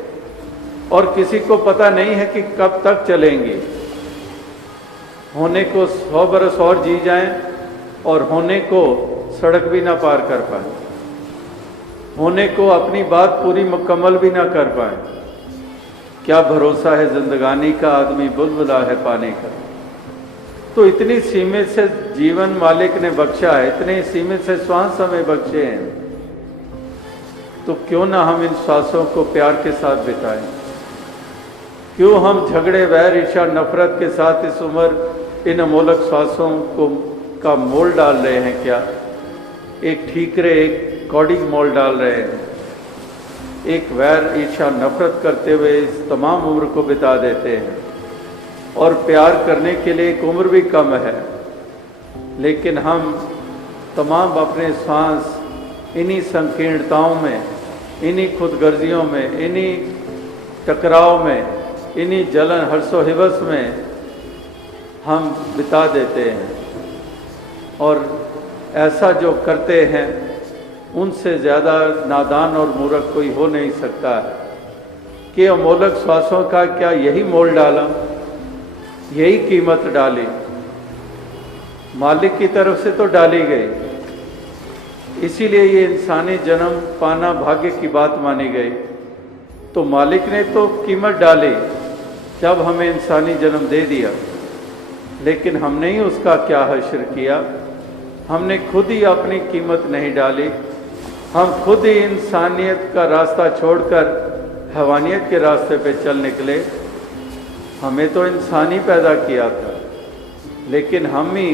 और किसी को पता नहीं है कि कब तक चलेंगी। होने को 100 बरस और जी जाएं और होने को सड़क भी ना पार कर पाए, होने को अपनी बात पूरी मुकम्मल भी ना कर पाए। क्या भरोसा है जिंदगानी का, आदमी बुलबुला है पानी का। तो इतनी सीमित से जीवन मालिक ने बख्शा है, इतने सीमित से श्वास हमें बख्शे हैं, तो क्यों ना हम इन श्वासों को प्यार के साथ बिताएं। क्यों हम झगड़े, वैर, ईर्ष्या, नफरत के साथ इस उम्र इन अमोलक श्वासों को का मोल डाल रहे हैं? क्या एक ठीकरे, एक कौड़ी मोल डाल रहे हैं, एक वैर, ईर्ष्या, नफरत करते हुए इस तमाम उम्र को बिता देते हैं। और प्यार करने के लिए एक उम्र भी कम है, लेकिन हम तमाम अपने सांस इन्हीं संकीर्णताओं में, इन्हीं खुदगर्जियों में, इन्हीं टकराव में, इन्हीं जलन हर्षो हिवस में हम बिता देते हैं। और ऐसा जो करते हैं उनसे ज़्यादा नादान और मूर्ख कोई हो नहीं सकता है कि अमोलक श्वासों का क्या यही मोल डाला, यही कीमत डाली, मालिक की तरफ से तो डाली गई। इसीलिए ये इंसानी जन्म पाना भाग्य की बात मानी गई। तो मालिक ने तो कीमत डाली जब हमें इंसानी जन्म दे दिया, लेकिन हमने ही उसका क्या हश्र किया। हमने खुद ही अपनी कीमत नहीं डाली। हम खुद ही इंसानियत का रास्ता छोड़कर हैवानियत के रास्ते पे चल निकले। हमें तो इंसान ही पैदा किया था, लेकिन हम ही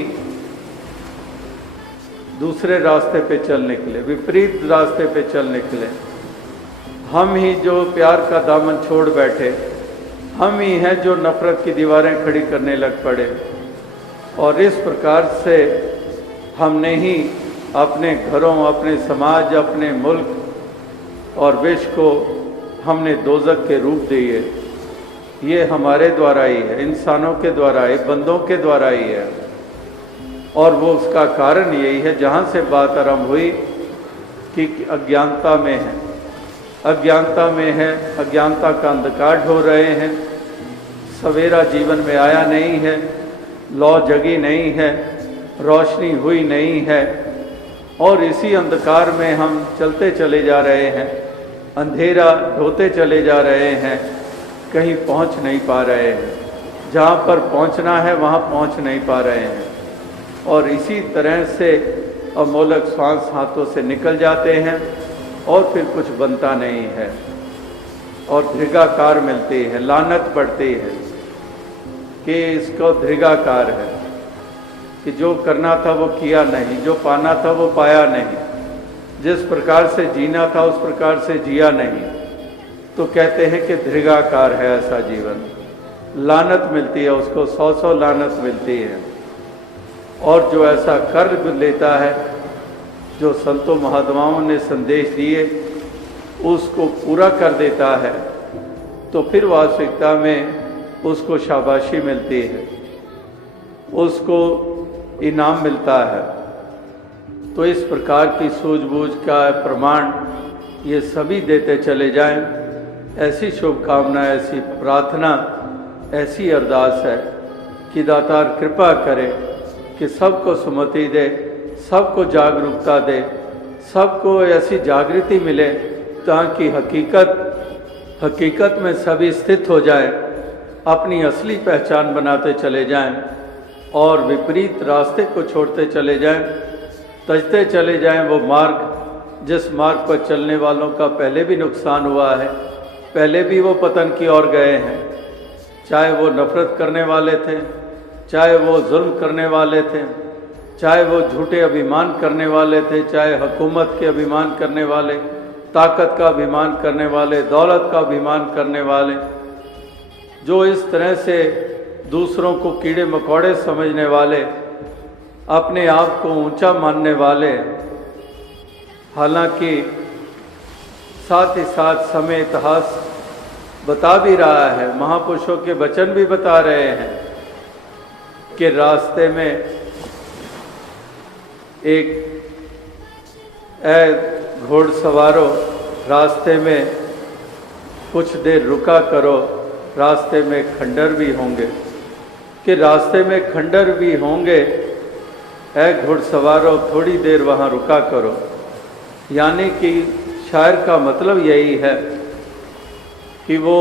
दूसरे रास्ते पे चल निकले, विपरीत रास्ते पे चल निकले। हम ही जो प्यार का दामन छोड़ बैठे, हम ही हैं जो नफरत की दीवारें खड़ी करने लग पड़े। और इस प्रकार से हमने ही अपने घरों, अपने समाज, अपने मुल्क और विश्व को हमने दोज़ख के रूप दिए। ये हमारे द्वारा ही है, इंसानों के द्वारा ही, बंदों के द्वारा ही है। और वो उसका कारण यही है, जहाँ से बात आरंभ हुई कि अज्ञानता में है, अज्ञानता में है, अज्ञानता का अंधकार ढो रहे हैं, सवेरा जीवन में आया नहीं है, लौ जगी नहीं है, रोशनी हुई नहीं है, और इसी अंधकार में हम चलते चले जा रहे हैं, अंधेरा ढोते चले जा रहे हैं, कहीं पहुंच नहीं पा रहे हैं। जहाँ पर पहुंचना है वहाँ पहुंच नहीं पा रहे हैं। और इसी तरह से अमोलक श्वास हाथों से निकल जाते हैं और फिर कुछ बनता नहीं है, और दृगाकार मिलती है, लानत पड़ती है कि इसको दृगाकार है कि जो करना था वो किया नहीं, जो पाना था वो पाया नहीं, जिस प्रकार से जीना था उस प्रकार से जिया नहीं। तो कहते हैं कि दृगाकार है ऐसा जीवन, लानत मिलती है उसको, 100 लानत मिलती है। और जो ऐसा कर लेता है, जो संतों महात्माओं ने संदेश दिए उसको पूरा कर देता है, तो फिर वास्तविकता में उसको शाबाशी मिलती है, उसको इनाम मिलता है। तो इस प्रकार की सूझबूझ का प्रमाण ये सभी देते चले जाएं। ऐसी शुभकामना, ऐसी प्रार्थना, ऐसी अरदास है कि दातार कृपा करे कि सबको सुमति दे, सबको जागरूकता दे, सबको ऐसी जागृति मिले ताकि हकीकत में सभी स्थित हो जाए, अपनी असली पहचान बनाते चले जाएं और विपरीत रास्ते को छोड़ते चले जाएं, तजते चले जाएं वो मार्ग जिस मार्ग पर चलने वालों का पहले भी नुकसान हुआ है, पहले भी वो पतन की ओर गए हैं। चाहे वो नफरत करने वाले थे, चाहे वो जुल्म करने वाले थे, चाहे वो झूठे अभिमान करने वाले थे, चाहे हुकूमत के अभिमान करने वाले, ताकत का अभिमान करने वाले, दौलत का अभिमान करने वाले, जो इस तरह से दूसरों को कीड़े मकोड़े समझने वाले, अपने आप को ऊंचा मानने वाले। हालांकि साथ ही साथ समय इतिहास बता भी रहा है, महापुरुषों के वचन भी बता रहे हैं कि रास्ते में एक घोड़सवारों, रास्ते में कुछ देर रुका करो, रास्ते में खंडर भी होंगे, कि रास्ते में खंडर भी होंगे, घुड़सवारों थोड़ी देर वहाँ रुका करो। यानी कि शायर का मतलब यही है कि वो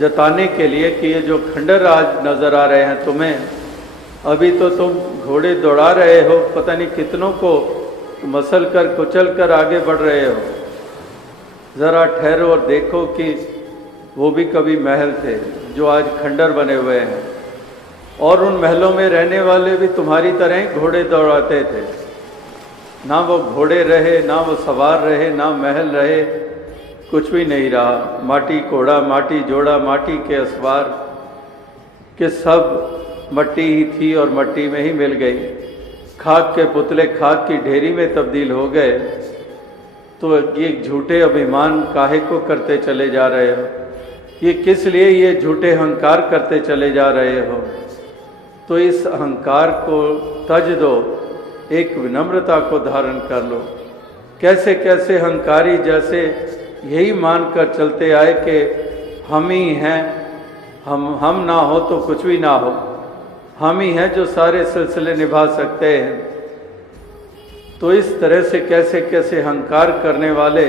जताने के लिए कि ये जो खंडर आज नज़र आ रहे हैं तुम्हें, अभी तो तुम घोड़े दौड़ा रहे हो, पता नहीं कितनों को मसल कर कुचल कर आगे बढ़ रहे हो। ज़रा ठहरो और देखो कि वो भी कभी महल थे जो आज खंडर बने हुए हैं, और उन महलों में रहने वाले भी तुम्हारी तरह ही घोड़े दौड़ाते थे। ना वो घोड़े रहे, ना वो सवार रहे, ना महल रहे, कुछ भी नहीं रहा। माटी कोड़ा, माटी जोड़ा, माटी के असवार के सब मट्टी ही थी और मट्टी में ही मिल गई। खाक के पुतले खाक की ढेरी में तब्दील हो गए, तो ये झूठे अभिमान काहे को करते चले जा रहे हो? ये किस लिए ये झूठे अहंकार करते चले जा रहे हो? तो इस अहंकार को तज दो, एक विनम्रता को धारण कर लो। कैसे कैसे अहंकारी जैसे यही मानकर चलते आए कि हम ही हैं, हम ना हो तो कुछ भी ना हो, हम ही हैं जो सारे सिलसिले निभा सकते हैं। तो इस तरह से कैसे कैसे अहंकार करने वाले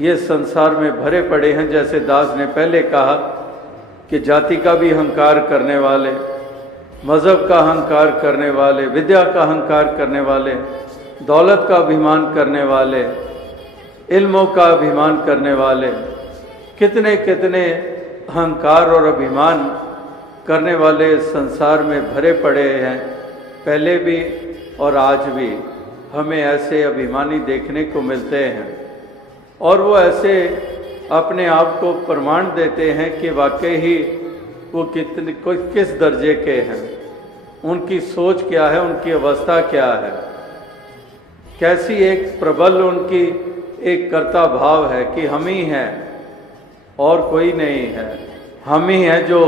ये संसार में भरे पड़े हैं। जैसे दास ने पहले कहा कि जाति का भी अहंकार करने वाले, मज़हब का अहंकार करने वाले, विद्या का अहंकार करने वाले, दौलत का अभिमान करने वाले, इल्मों का अभिमान करने वाले, कितने कितने अहंकार और अभिमान करने वाले संसार में भरे पड़े हैं। पहले भी और आज भी हमें ऐसे अभिमानी देखने को मिलते हैं, और वो ऐसे अपने आप को प्रमाण देते हैं कि वाकई ही वो किस दर्जे के हैं, उनकी सोच क्या है, उनकी अवस्था क्या है, कैसी एक प्रबल उनकी एक कर्ता भाव है कि हम ही हैं और कोई नहीं है, हम ही हैं जो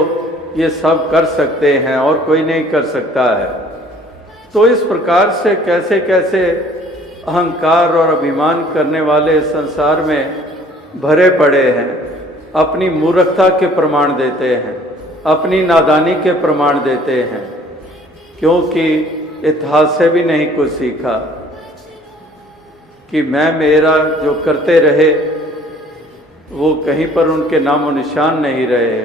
ये सब कर सकते हैं और कोई नहीं कर सकता है। तो इस प्रकार से कैसे कैसे अहंकार और अभिमान करने वाले संसार में भरे पड़े हैं, अपनी मूर्खता के प्रमाण देते हैं, अपनी नादानी के प्रमाण देते हैं, क्योंकि इतिहास से भी नहीं कुछ सीखा कि मैं मेरा जो करते रहे वो कहीं पर उनके नामो निशान नहीं रहे।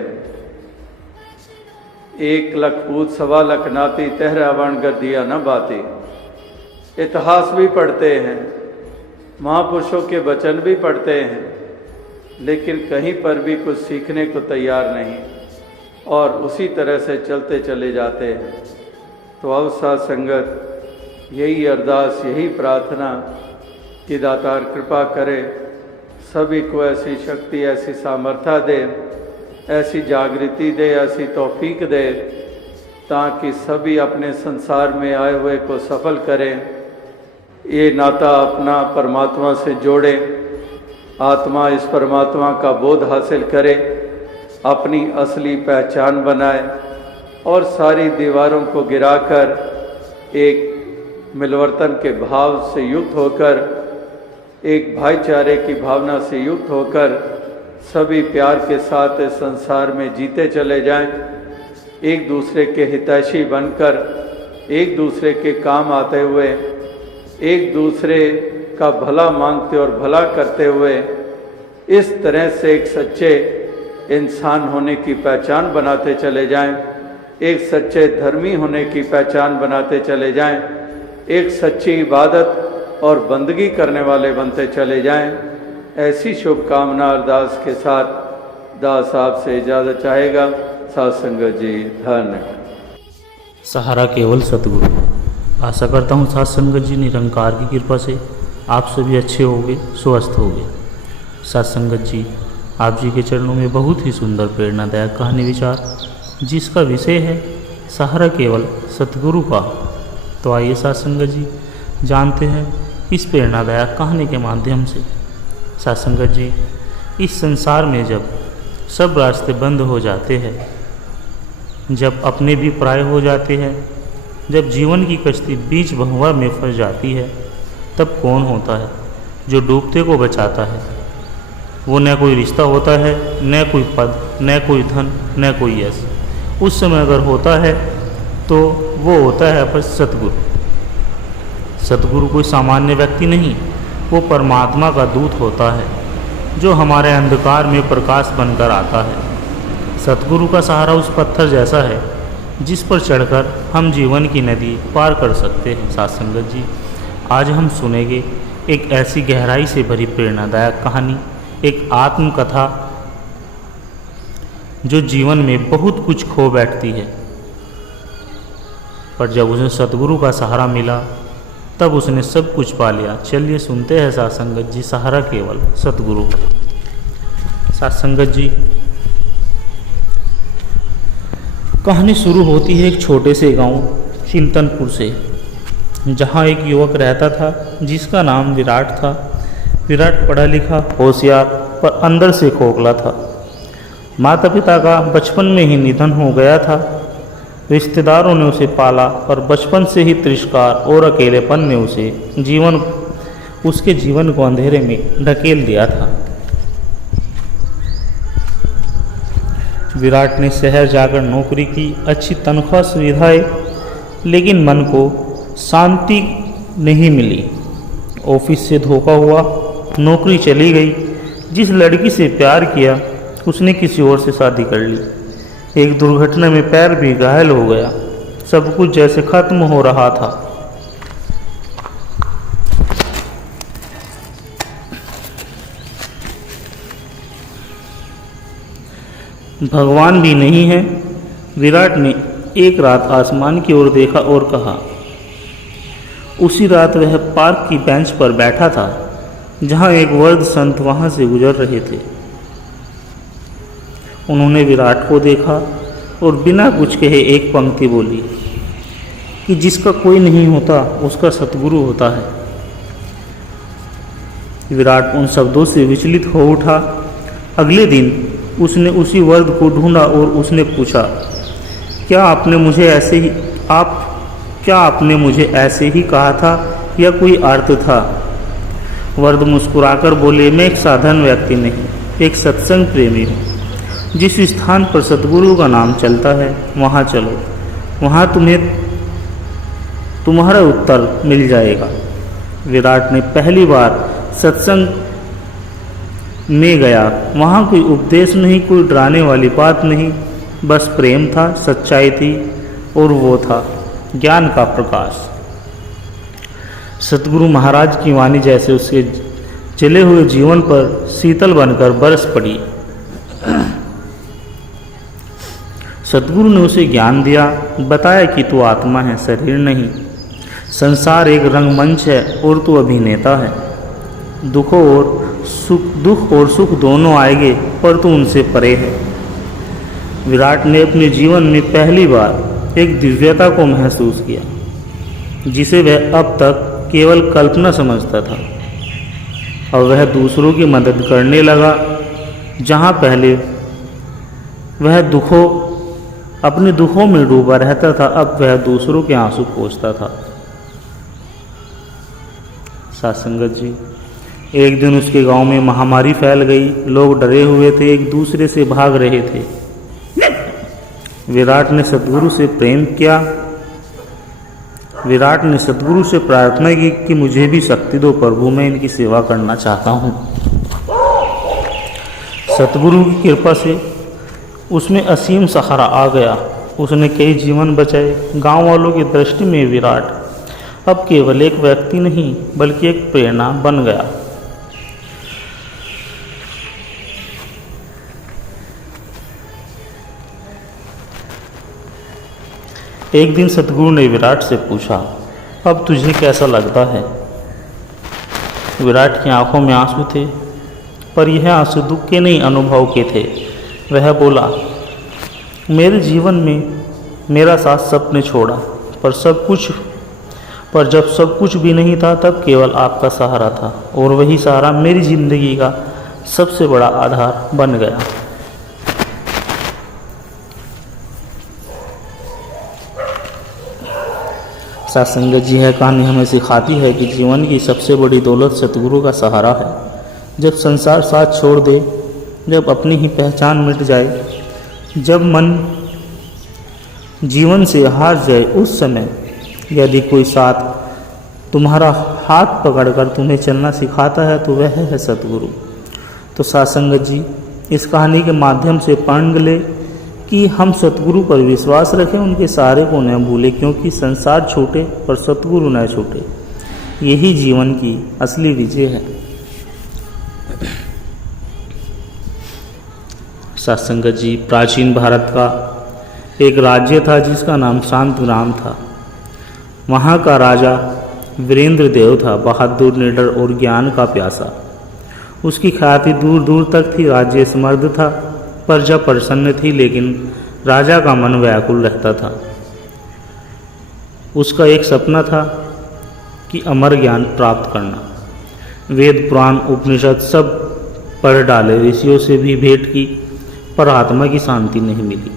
1 लख पूत 1.25 लाख नाती, 13 वर्ण कर दिया न बाती। इतिहास भी पढ़ते हैं, महापुरुषों के वचन भी पढ़ते हैं, लेकिन कहीं पर भी कुछ सीखने को तैयार नहीं, और उसी तरह से चलते चले जाते हैं। तो अब साथ संगत यही अरदास, यही प्रार्थना कि दातार कृपा करे, सभी को ऐसी शक्ति, ऐसी सामर्थ्य दे, ऐसी जागृति दे, ऐसी तौफीक दे, ताकि सभी अपने संसार में आए हुए को सफल करें, ये नाता अपना परमात्मा से जोड़े, आत्मा इस परमात्मा का बोध हासिल करे, अपनी असली पहचान बनाए, और सारी दीवारों को गिराकर एक मिलवर्तन के भाव से युक्त होकर, एक भाईचारे की भावना से युक्त होकर सभी प्यार के साथ इस संसार में जीते चले जाएं, एक दूसरे के हितैषी बनकर, एक दूसरे के काम आते हुए, एक दूसरे का भला मांगते और भला करते हुए, इस तरह से एक सच्चे इंसान होने की पहचान बनाते चले जाएं, एक सच्चे धर्मी होने की पहचान बनाते चले जाएं, एक सच्ची इबादत और बंदगी करने वाले बनते चले जाएं। ऐसी शुभकामना अरदास के साथ दास साहब से इजाज़त चाहेगा। साथ संगत जी धन्य। सहारा केवल सतगुरु। आशा करता हूँ साथ संगत जी निरंकार की कृपा से आप सभी अच्छे होंगे, स्वस्थ होंगे। साथ संगत जी, आप जी के चरणों में बहुत ही सुंदर प्रेरणादायक कहानी विचार, जिसका विषय है सहारा केवल सतगुरु का। तो आइए साथ संगत जी जानते हैं इस प्रेरणादायक कहानी के माध्यम से। साथ संगत जी, इस संसार में जब सब रास्ते बंद हो जाते हैं, जब अपने भी पराये हो जाते हैं, जब जीवन की कश्ती बीच भंवर में फंस जाती है, तब कौन होता है जो डूबते को बचाता है? वो न कोई रिश्ता होता है, न कोई पद, न कोई धन, न कोई यश। उस समय अगर होता है तो वो होता है बस सतगुरु। सतगुरु कोई सामान्य व्यक्ति नहीं, वो परमात्मा का दूत होता है जो हमारे अंधकार में प्रकाश बनकर आता है। सतगुरु का सहारा उस पत्थर जैसा है जिस पर चढ़कर हम जीवन की नदी पार कर सकते हैं। साथ संगत जी, आज हम सुनेंगे एक ऐसी गहराई से भरी प्रेरणादायक कहानी, एक आत्मकथा जो जीवन में बहुत कुछ खो बैठती है, पर जब उसे सतगुरु का सहारा मिला तब उसने सब कुछ पा लिया। चलिए सुनते हैं साथ संगत जी, सहारा केवल सतगुरु। साथ संगत जी, कहानी शुरू होती है एक छोटे से गांव चिंतनपुर से। जहाँ एक युवक रहता था जिसका नाम विराट था। विराट पढ़ा लिखा, होशियार, पर अंदर से खोखला था। माता पिता का बचपन में ही निधन हो गया था। रिश्तेदारों ने उसे पाला और बचपन से ही तिरस्कार और अकेलेपन ने उसके जीवन को अंधेरे में ढकेल दिया था। विराट ने शहर जाकर नौकरी की, अच्छी तनख्वाह, सुविधाएं, लेकिन मन को शांति नहीं मिली। ऑफिस से धोखा हुआ, नौकरी चली गई। जिस लड़की से प्यार किया उसने किसी और से शादी कर ली। एक दुर्घटना में पैर भी घायल हो गया। सब कुछ जैसे खत्म हो रहा था। भगवान भी नहीं है। विराट ने एक रात आसमान की ओर देखा और कहा। उसी रात वह पार्क की बेंच पर बैठा था जहां एक वृद्ध संत वहां से गुजर रहे थे। उन्होंने विराट को देखा और बिना कुछ कहे एक पंक्ति बोली कि जिसका कोई नहीं होता उसका सतगुरु होता है। विराट उन शब्दों से विचलित हो उठा। अगले दिन उसने उसी वृद्ध को ढूंढा और उसने पूछा, क्या आपने मुझे ऐसे ही कहा था या कोई अर्थ था? वृद्ध मुस्कुराकर बोले, मैं एक साधारण व्यक्ति नहीं, एक सत्संग प्रेमी हूँ। जिस स्थान पर सतगुरु का नाम चलता है वहाँ चलो, वहाँ तुम्हें तुम्हारा उत्तर मिल जाएगा। विराट ने पहली बार सत्संग में गया। वहाँ कोई उपदेश नहीं, कोई डराने वाली बात नहीं, बस प्रेम था, सच्चाई थी और वो था ज्ञान का प्रकाश। सतगुरु महाराज की वाणी जैसे उसके जले हुए जीवन पर शीतल बनकर बरस पड़ी। सतगुरु ने उसे ज्ञान दिया, बताया कि तू आत्मा है, शरीर नहीं। संसार एक रंगमंच है और तू अभिनेता है। दुख और सुख दोनों आएंगे, पर तू उनसे परे है। विराट ने अपने जीवन में पहली बार एक दिव्यता को महसूस किया, जिसे वह अब तक केवल कल्पना समझता था। और वह दूसरों की मदद करने लगा। जहाँ पहले वह अपने दुखों में डूबा रहता था, अब वह दूसरों के आंसू पोंछता था। साथ संगत जी, एक दिन उसके गांव में महामारी फैल गई। लोग डरे हुए थे, एक दूसरे से भाग रहे थे। विराट ने सतगुरु से प्रेम किया। विराट ने सतगुरु से प्रार्थना की कि मुझे भी शक्ति दो प्रभु, मैं इनकी सेवा करना चाहता हूँ। सतगुरु की कृपा से उसमें असीम सहारा आ गया। उसने कई जीवन बचाए। गांव वालों की दृष्टि में विराट अब केवल एक व्यक्ति नहीं, बल्कि एक प्रेरणा बन गया। एक दिन सतगुरु ने विराट से पूछा, अब तुझे कैसा लगता है? विराट की आंखों में आंसू थे, पर यह आंसू दुख के नहीं, अनुभव के थे। वह बोला, मेरे जीवन में मेरा साथ सबने छोड़ा, पर जब सब कुछ भी नहीं था तब केवल आपका सहारा था, और वही सहारा मेरी जिंदगी का सबसे बड़ा आधार बन गया। साथ संगत जी, है कहानी हमें सिखाती है कि जीवन की सबसे बड़ी दौलत सतगुरु का सहारा है। जब संसार साथ छोड़ दे, जब अपनी ही पहचान मिट जाए, जब मन जीवन से हार जाए, उस समय यदि कोई साथ तुम्हारा हाथ पकड़कर तुम्हें चलना सिखाता है तो वह है सतगुरु। तो साथ संगत जी, इस कहानी के माध्यम से पढ़ ले कि हम सतगुरु पर विश्वास रखें, उनके सहारे को न भूलें, क्योंकि संसार छूटे पर सतगुरु न छूटे। यही जीवन की असली विजय है। साथ संगत जी, प्राचीन भारत का एक राज्य था जिसका नाम शांतग्राम था। वहाँ का राजा वीरेंद्र देव था, बहादुर, निडर और ज्ञान का प्यासा। उसकी ख्याति दूर दूर तक थी। राज्य समृद्ध था, प्रजा प्रसन्न थी, लेकिन राजा का मन व्याकुल रहता था। उसका एक सपना था कि अमर ज्ञान प्राप्त करना। वेद पुराण उपनिषद सब पढ़ डाले, ऋषियों से भी भेंट की, पर आत्मा की शांति नहीं मिली।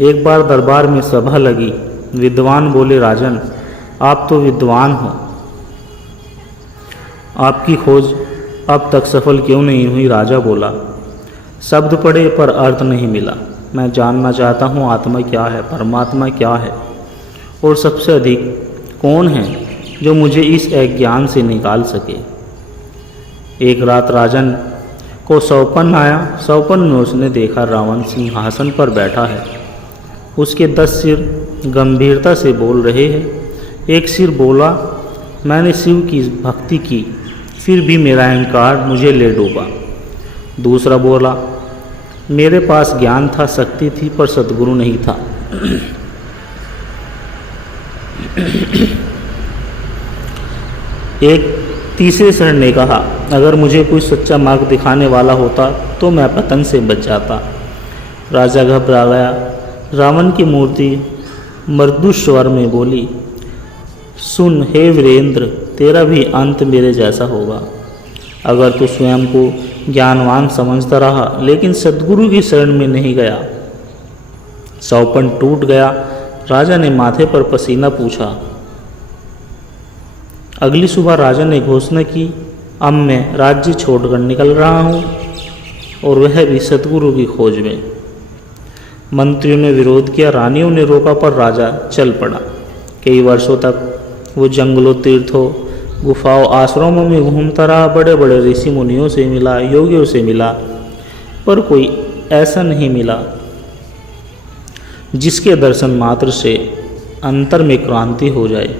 एक बार दरबार में सभा लगी। विद्वान बोले, राजन आप तो विद्वान हो, आपकी खोज अब तक सफल क्यों नहीं हुई? राजा बोला, शब्द पढ़े पर अर्थ नहीं मिला। मैं जानना चाहता हूँ आत्मा क्या है, परमात्मा क्या है, और सबसे अधिक कौन है जो मुझे इस अज्ञान से निकाल सके। एक रात राजन को सौपन आया। सौपन में उसने देखा रावण सिंहासन पर बैठा है। उसके 10 सिर गंभीरता से बोल रहे हैं। एक सिर बोला, मैंने शिव की भक्ति की, फिर भी मेरा अहंकार मुझे ले डूबा। दूसरा बोला, मेरे पास ज्ञान था, शक्ति थी, पर सद्गुरु नहीं था। एक तीसरे शर ने कहा, अगर मुझे कोई सच्चा मार्ग दिखाने वाला होता तो मैं पतन से बच जाता। राजा घबरा गया। रावण की मूर्ति मृदु स्वर में बोली, सुन हे वीरेंद्र, तेरा भी अंत मेरे जैसा होगा। अगर तू स्वयं को ज्ञानवान समझता रहा लेकिन सद्गुरु की शरण में नहीं गया। सौपन टूट गया। राजा ने माथे पर पसीना पूछा। अगली सुबह राजा ने घोषणा की, अब मैं राज्य छोड़कर निकल रहा हूँ, और वह भी सद्गुरु की खोज में। मंत्रियों ने विरोध किया, रानियों ने रोका, पर राजा चल पड़ा। कई वर्षों तक वो जंगलों, तीर्थों, गुफाओं, आश्रमों में घूमता रहा। बड़े बड़े ऋषि मुनियों से मिला, योगियों से मिला, पर कोई ऐसा नहीं मिला जिसके दर्शन मात्र से अंतर में क्रांति हो जाए।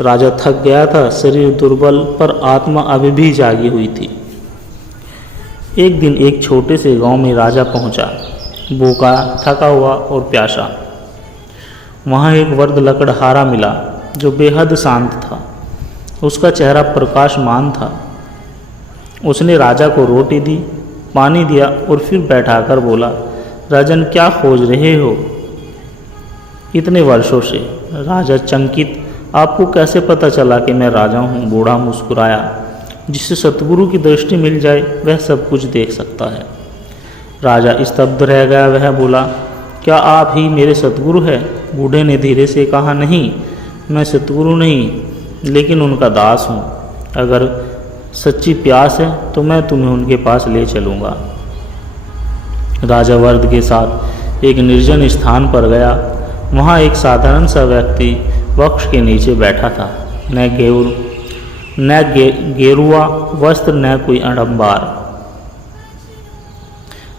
राजा थक गया था, शरीर दुर्बल, पर आत्मा अभी भी जागी हुई थी। एक दिन एक छोटे से गांव में राजा पहुंचा, भूखा, थका हुआ और प्यासा। वहां एक वृद्ध लकड़हारा मिला जो बेहद शांत था। उसका चेहरा प्रकाशमान था। उसने राजा को रोटी दी, पानी दिया और फिर बैठाकर बोला, राजन क्या खोज रहे हो इतने वर्षों से? राजा चंकित, आपको कैसे पता चला कि मैं राजा हूँ? बूढ़ा मुस्कुराया। जिसे सतगुरु की दृष्टि मिल जाए वह सब कुछ देख सकता है। राजा स्तब्ध रह गया। वह बोला, क्या आप ही मेरे सतगुरु हैं? बूढ़े ने धीरे से कहा, नहीं, मैं सतगुरु नहीं, लेकिन उनका दास हूँ। अगर सच्ची प्यास है तो मैं तुम्हें उनके पास ले चलूँगा। राजा वृद्ध के साथ एक निर्जन स्थान पर गया। वहाँ एक साधारण सा व्यक्ति वृक्ष के नीचे बैठा था। न गेरुआ वस्त्र, न कोई अडंबार।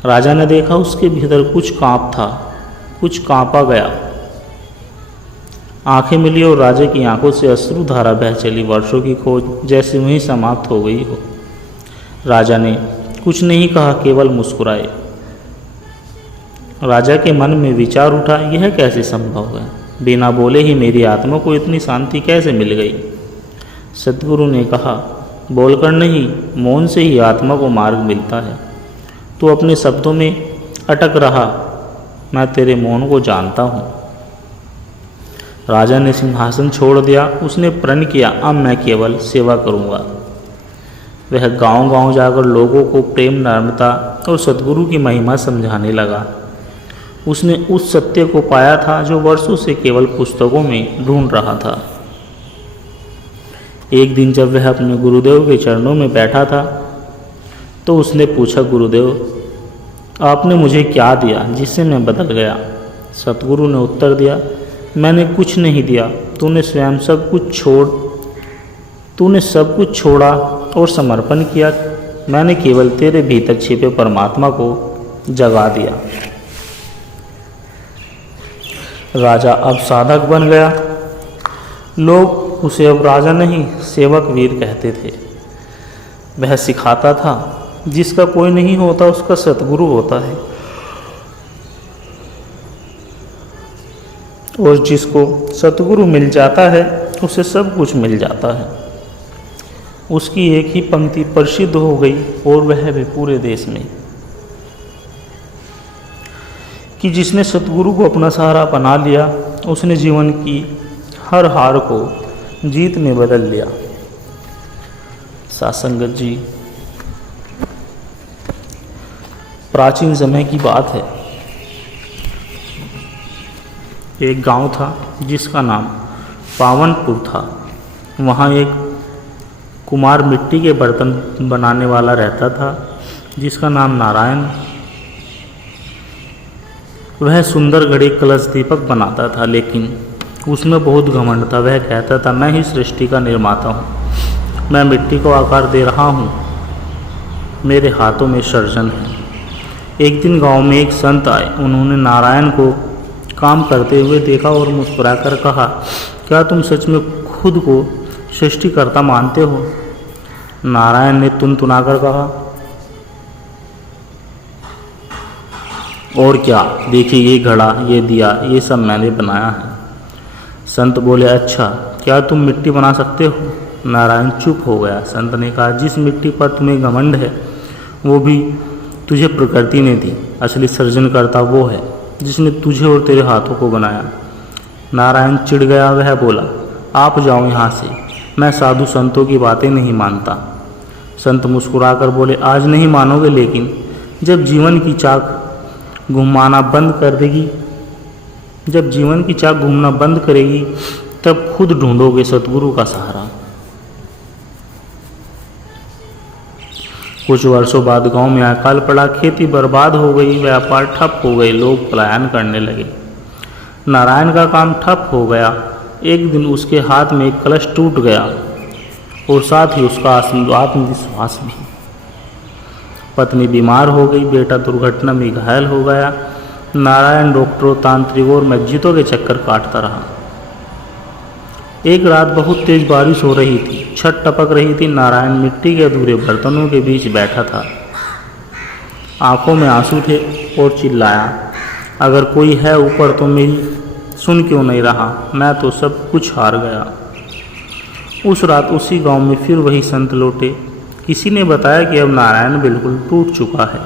राजा ने देखा उसके भीतर कुछ कांपा गया। आंखें मिली और राजा की आंखों से अश्रुधारा बह चली। वर्षों की खोज जैसे वहीं समाप्त हो गई हो। राजा ने कुछ नहीं कहा, केवल मुस्कुराए। राजा के मन में विचार उठा, यह कैसे संभव है? बिना बोले ही मेरी आत्मा को इतनी शांति कैसे मिल गई? सद्गुरु ने कहा, बोलकर नहीं, मौन से ही आत्मा को मार्ग मिलता है। तू अपने शब्दों में अटक रहा, मैं तेरे मौन को जानता हूँ। राजा ने सिंहासन छोड़ दिया। उसने प्रण किया, अब मैं केवल सेवा करूँगा। वह गांव-गांव जाकर लोगों को प्रेम, नम्रता और सद्गुरु की महिमा समझाने लगा। उसने उस सत्य को पाया था जो वर्षों से केवल पुस्तकों में ढूंढ रहा था। एक दिन जब वह अपने गुरुदेव के चरणों में बैठा था तो उसने पूछा, गुरुदेव, आपने मुझे क्या दिया जिससे मैं बदल गया? सतगुरु ने उत्तर दिया, मैंने कुछ नहीं दिया, तूने सब कुछ छोड़ा और समर्पण किया। मैंने केवल तेरे भीतर छिपे परमात्मा को जगा दिया। राजा अब साधक बन गया। लोग उसे अब राजा नहीं, सेवक वीर कहते थे। वह सिखाता था, जिसका कोई नहीं होता उसका सतगुरु होता है, और जिसको सतगुरु मिल जाता है उसे सब कुछ मिल जाता है। उसकी एक ही पंक्ति प्रसिद्ध हो गई, और वह भी पूरे देश में, कि जिसने सतगुरु को अपना सहारा बना लिया उसने जीवन की हर हार को जीत में बदल लिया। साथ संगत जी, प्राचीन समय की बात है। एक गांव था जिसका नाम पावनपुर था। वहाँ एक कुमार मिट्टी के बर्तन बनाने वाला रहता था जिसका नाम नारायण। वह सुंदर घड़े कलश दीपक बनाता था, लेकिन उसमें बहुत घमंड था। वह कहता था, मैं ही सृष्टि का निर्माता हूँ, मैं मिट्टी को आकार दे रहा हूँ, मेरे हाथों में सर्जन है। एक दिन गांव में एक संत आए। उन्होंने नारायण को काम करते हुए देखा और मुस्कुराकर कहा, क्या तुम सच में खुद को सृष्टिकर्ता मानते हो? नारायण ने तुनतुनाकर कहा, और क्या, देखिए ये घड़ा, ये दिया, ये सब मैंने बनाया है। संत बोले, अच्छा, क्या तुम मिट्टी बना सकते हो? नारायण चुप हो गया। संत ने कहा, जिस मिट्टी पर तुम्हें घमंड है वो भी तुझे प्रकृति ने दी। असली सृजनकर्ता वो है जिसने तुझे और तेरे हाथों को बनाया। नारायण चिढ़ गया। वह बोला, आप जाओ यहाँ से, मैं साधु संतों की बातें नहीं मानता। संत मुस्कुराकर बोले, आज नहीं मानोगे, लेकिन जब जीवन की चाक घुमाना बंद कर देगी, जब जीवन की चाक घूमना बंद करेगी, तब खुद ढूंढोगे सतगुरु का सहारा। कुछ वर्षों बाद गांव में अकाल पड़ा, खेती बर्बाद हो गई, व्यापार ठप हो गए, लोग पलायन करने लगे। नारायण का काम ठप हो गया। एक दिन उसके हाथ में एक कलश टूट गया और साथ ही उसका आत्मविश्वास भी। पत्नी बीमार हो गई, बेटा दुर्घटना में घायल हो गया। नारायण डॉक्टरों, तांत्रिकों और मस्जिदों के चक्कर काटता रहा। एक रात बहुत तेज बारिश हो रही थी, छत टपक रही थी। नारायण मिट्टी के अधूरे बर्तनों के बीच बैठा था। आंखों में आंसू थे और चिल्लाया, अगर कोई है ऊपर तो मेरी सुन क्यों नहीं रहा? मैं तो सब कुछ हार गया। उस रात उसी गांव में फिर वही संत लौटे। किसी ने बताया कि अब नारायण बिल्कुल टूट चुका है।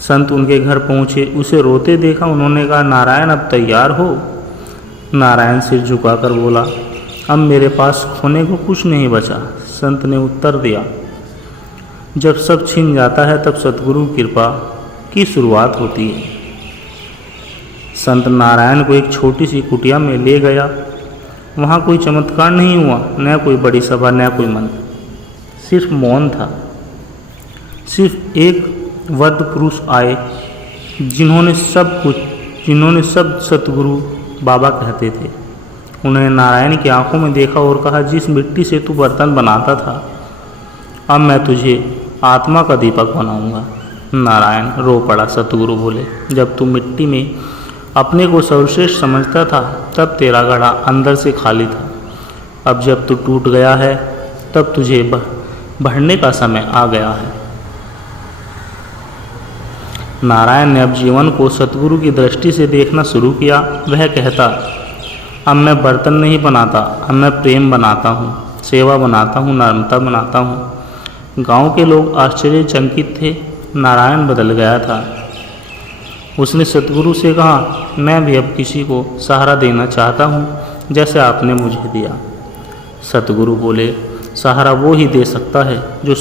संत उनके घर पहुंचे, उसे रोते देखा। उन्होंने कहा, नारायण अब तैयार हो? नारायण सिर झुकाकर बोला, अब मेरे पास खोने को कुछ नहीं बचा। संत ने उत्तर दिया, जब सब छिन जाता है तब सतगुरु कृपा की शुरुआत होती है। संत नारायण को एक छोटी सी कुटिया में ले गया। वहाँ कोई चमत्कार नहीं हुआ, न कोई बड़ी सभा, न कोई मंत्र, सिर्फ मौन था। सिर्फ एक वृद्ध पुरुष आए जिन्होंने सब सतगुरु बाबा कहते थे। उन्होंने नारायण की आंखों में देखा और कहा, जिस मिट्टी से तू बर्तन बनाता था, अब मैं तुझे आत्मा का दीपक बनाऊंगा। नारायण रो पड़ा। सतगुरु बोले, जब तू मिट्टी में अपने को सर्वश्रेष्ठ समझता था तब तेरा घड़ा अंदर से खाली था। अब जब तू टूट गया है तब तुझे बढ़ने का समय आ गया है। नारायण ने अब जीवन को सतगुरु की दृष्टि से देखना शुरू किया। वह कहता, अब मैं बर्तन नहीं बनाता, अब मैं प्रेम बनाता हूँ, सेवा बनाता हूँ, नम्रता बनाता हूँ। गांव के लोग आश्चर्यचकित थे। नारायण बदल गया था। उसने सतगुरु से कहा, मैं भी अब किसी को सहारा देना चाहता हूँ जैसे आपने मुझे दिया। सतगुरु बोले, सहारा वो ही दे सकता है जो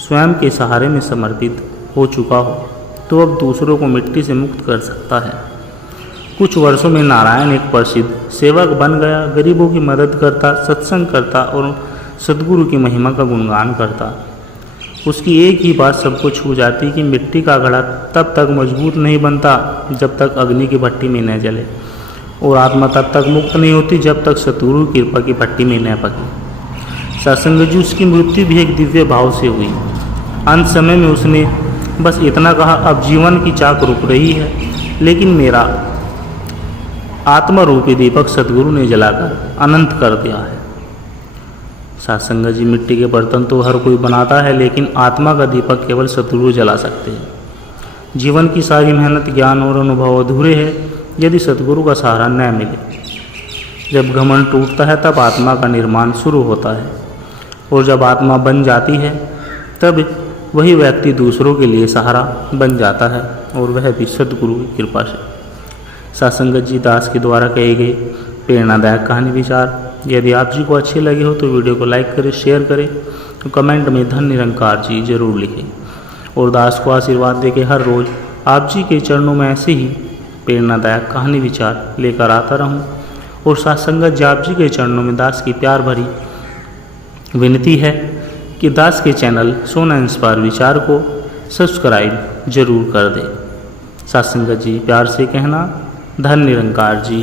स्वयं के सहारे में समर्पित हो चुका हो, तो अब दूसरों को मिट्टी से मुक्त कर सकता है। कुछ वर्षों में नारायण एक प्रसिद्ध सेवक बन गया। गरीबों की मदद करता, सत्संग करता और सतगुरु की महिमा का गुणगान करता। उसकी एक ही बात सबको छू जाती कि मिट्टी का घड़ा तब तक मजबूत नहीं बनता जब तक अग्नि की भट्टी में न जले, और आत्मा तब तक मुक्त नहीं होती जब तक सतगुरु की कृपा की भट्टी में न पके। सत्संग जी, उसकी मृत्यु भी एक दिव्य भाव से हुई। अंत समय में उसने बस इतना कहा, अब जीवन की चाक रुक रही है, लेकिन मेरा आत्मा रूपी दीपक सतगुरु ने जलाकर अनंत कर दिया है। सत्संग जी, मिट्टी के बर्तन तो हर कोई बनाता है, लेकिन आत्मा का दीपक केवल सतगुरु जला सकते हैं। जीवन की सारी मेहनत, ज्ञान और अनुभव अधूरे हैं यदि सतगुरु का सहारा न मिले। जब घमंड टूटता है तब आत्मा का निर्माण शुरू होता है, और जब आत्मा बन जाती है तब वही व्यक्ति दूसरों के लिए सहारा बन जाता है, और वह भी सतगुरु की कृपा से। सत्संगत जी दास के द्वारा कहे गए प्रेरणादायक कहानी विचार यदि आप जी को अच्छे लगे हो तो वीडियो को लाइक करें, शेयर करें, तो कमेंट में धन निरंकार जी जरूर लिखें। और दास को आशीर्वाद देके हर रोज़ आप जी के चरणों में ऐसे ही प्रेरणादायक कहानी विचार लेकर आता रहूं। और सत्संगत जी आप जी के चरणों में दास की प्यार भरी विनती है कि दास के चैनल सोना इंस्पायर विचार को सब्सक्राइब जरूर कर दे। सत्संगत जी प्यार से कहना, धन निरंकार जी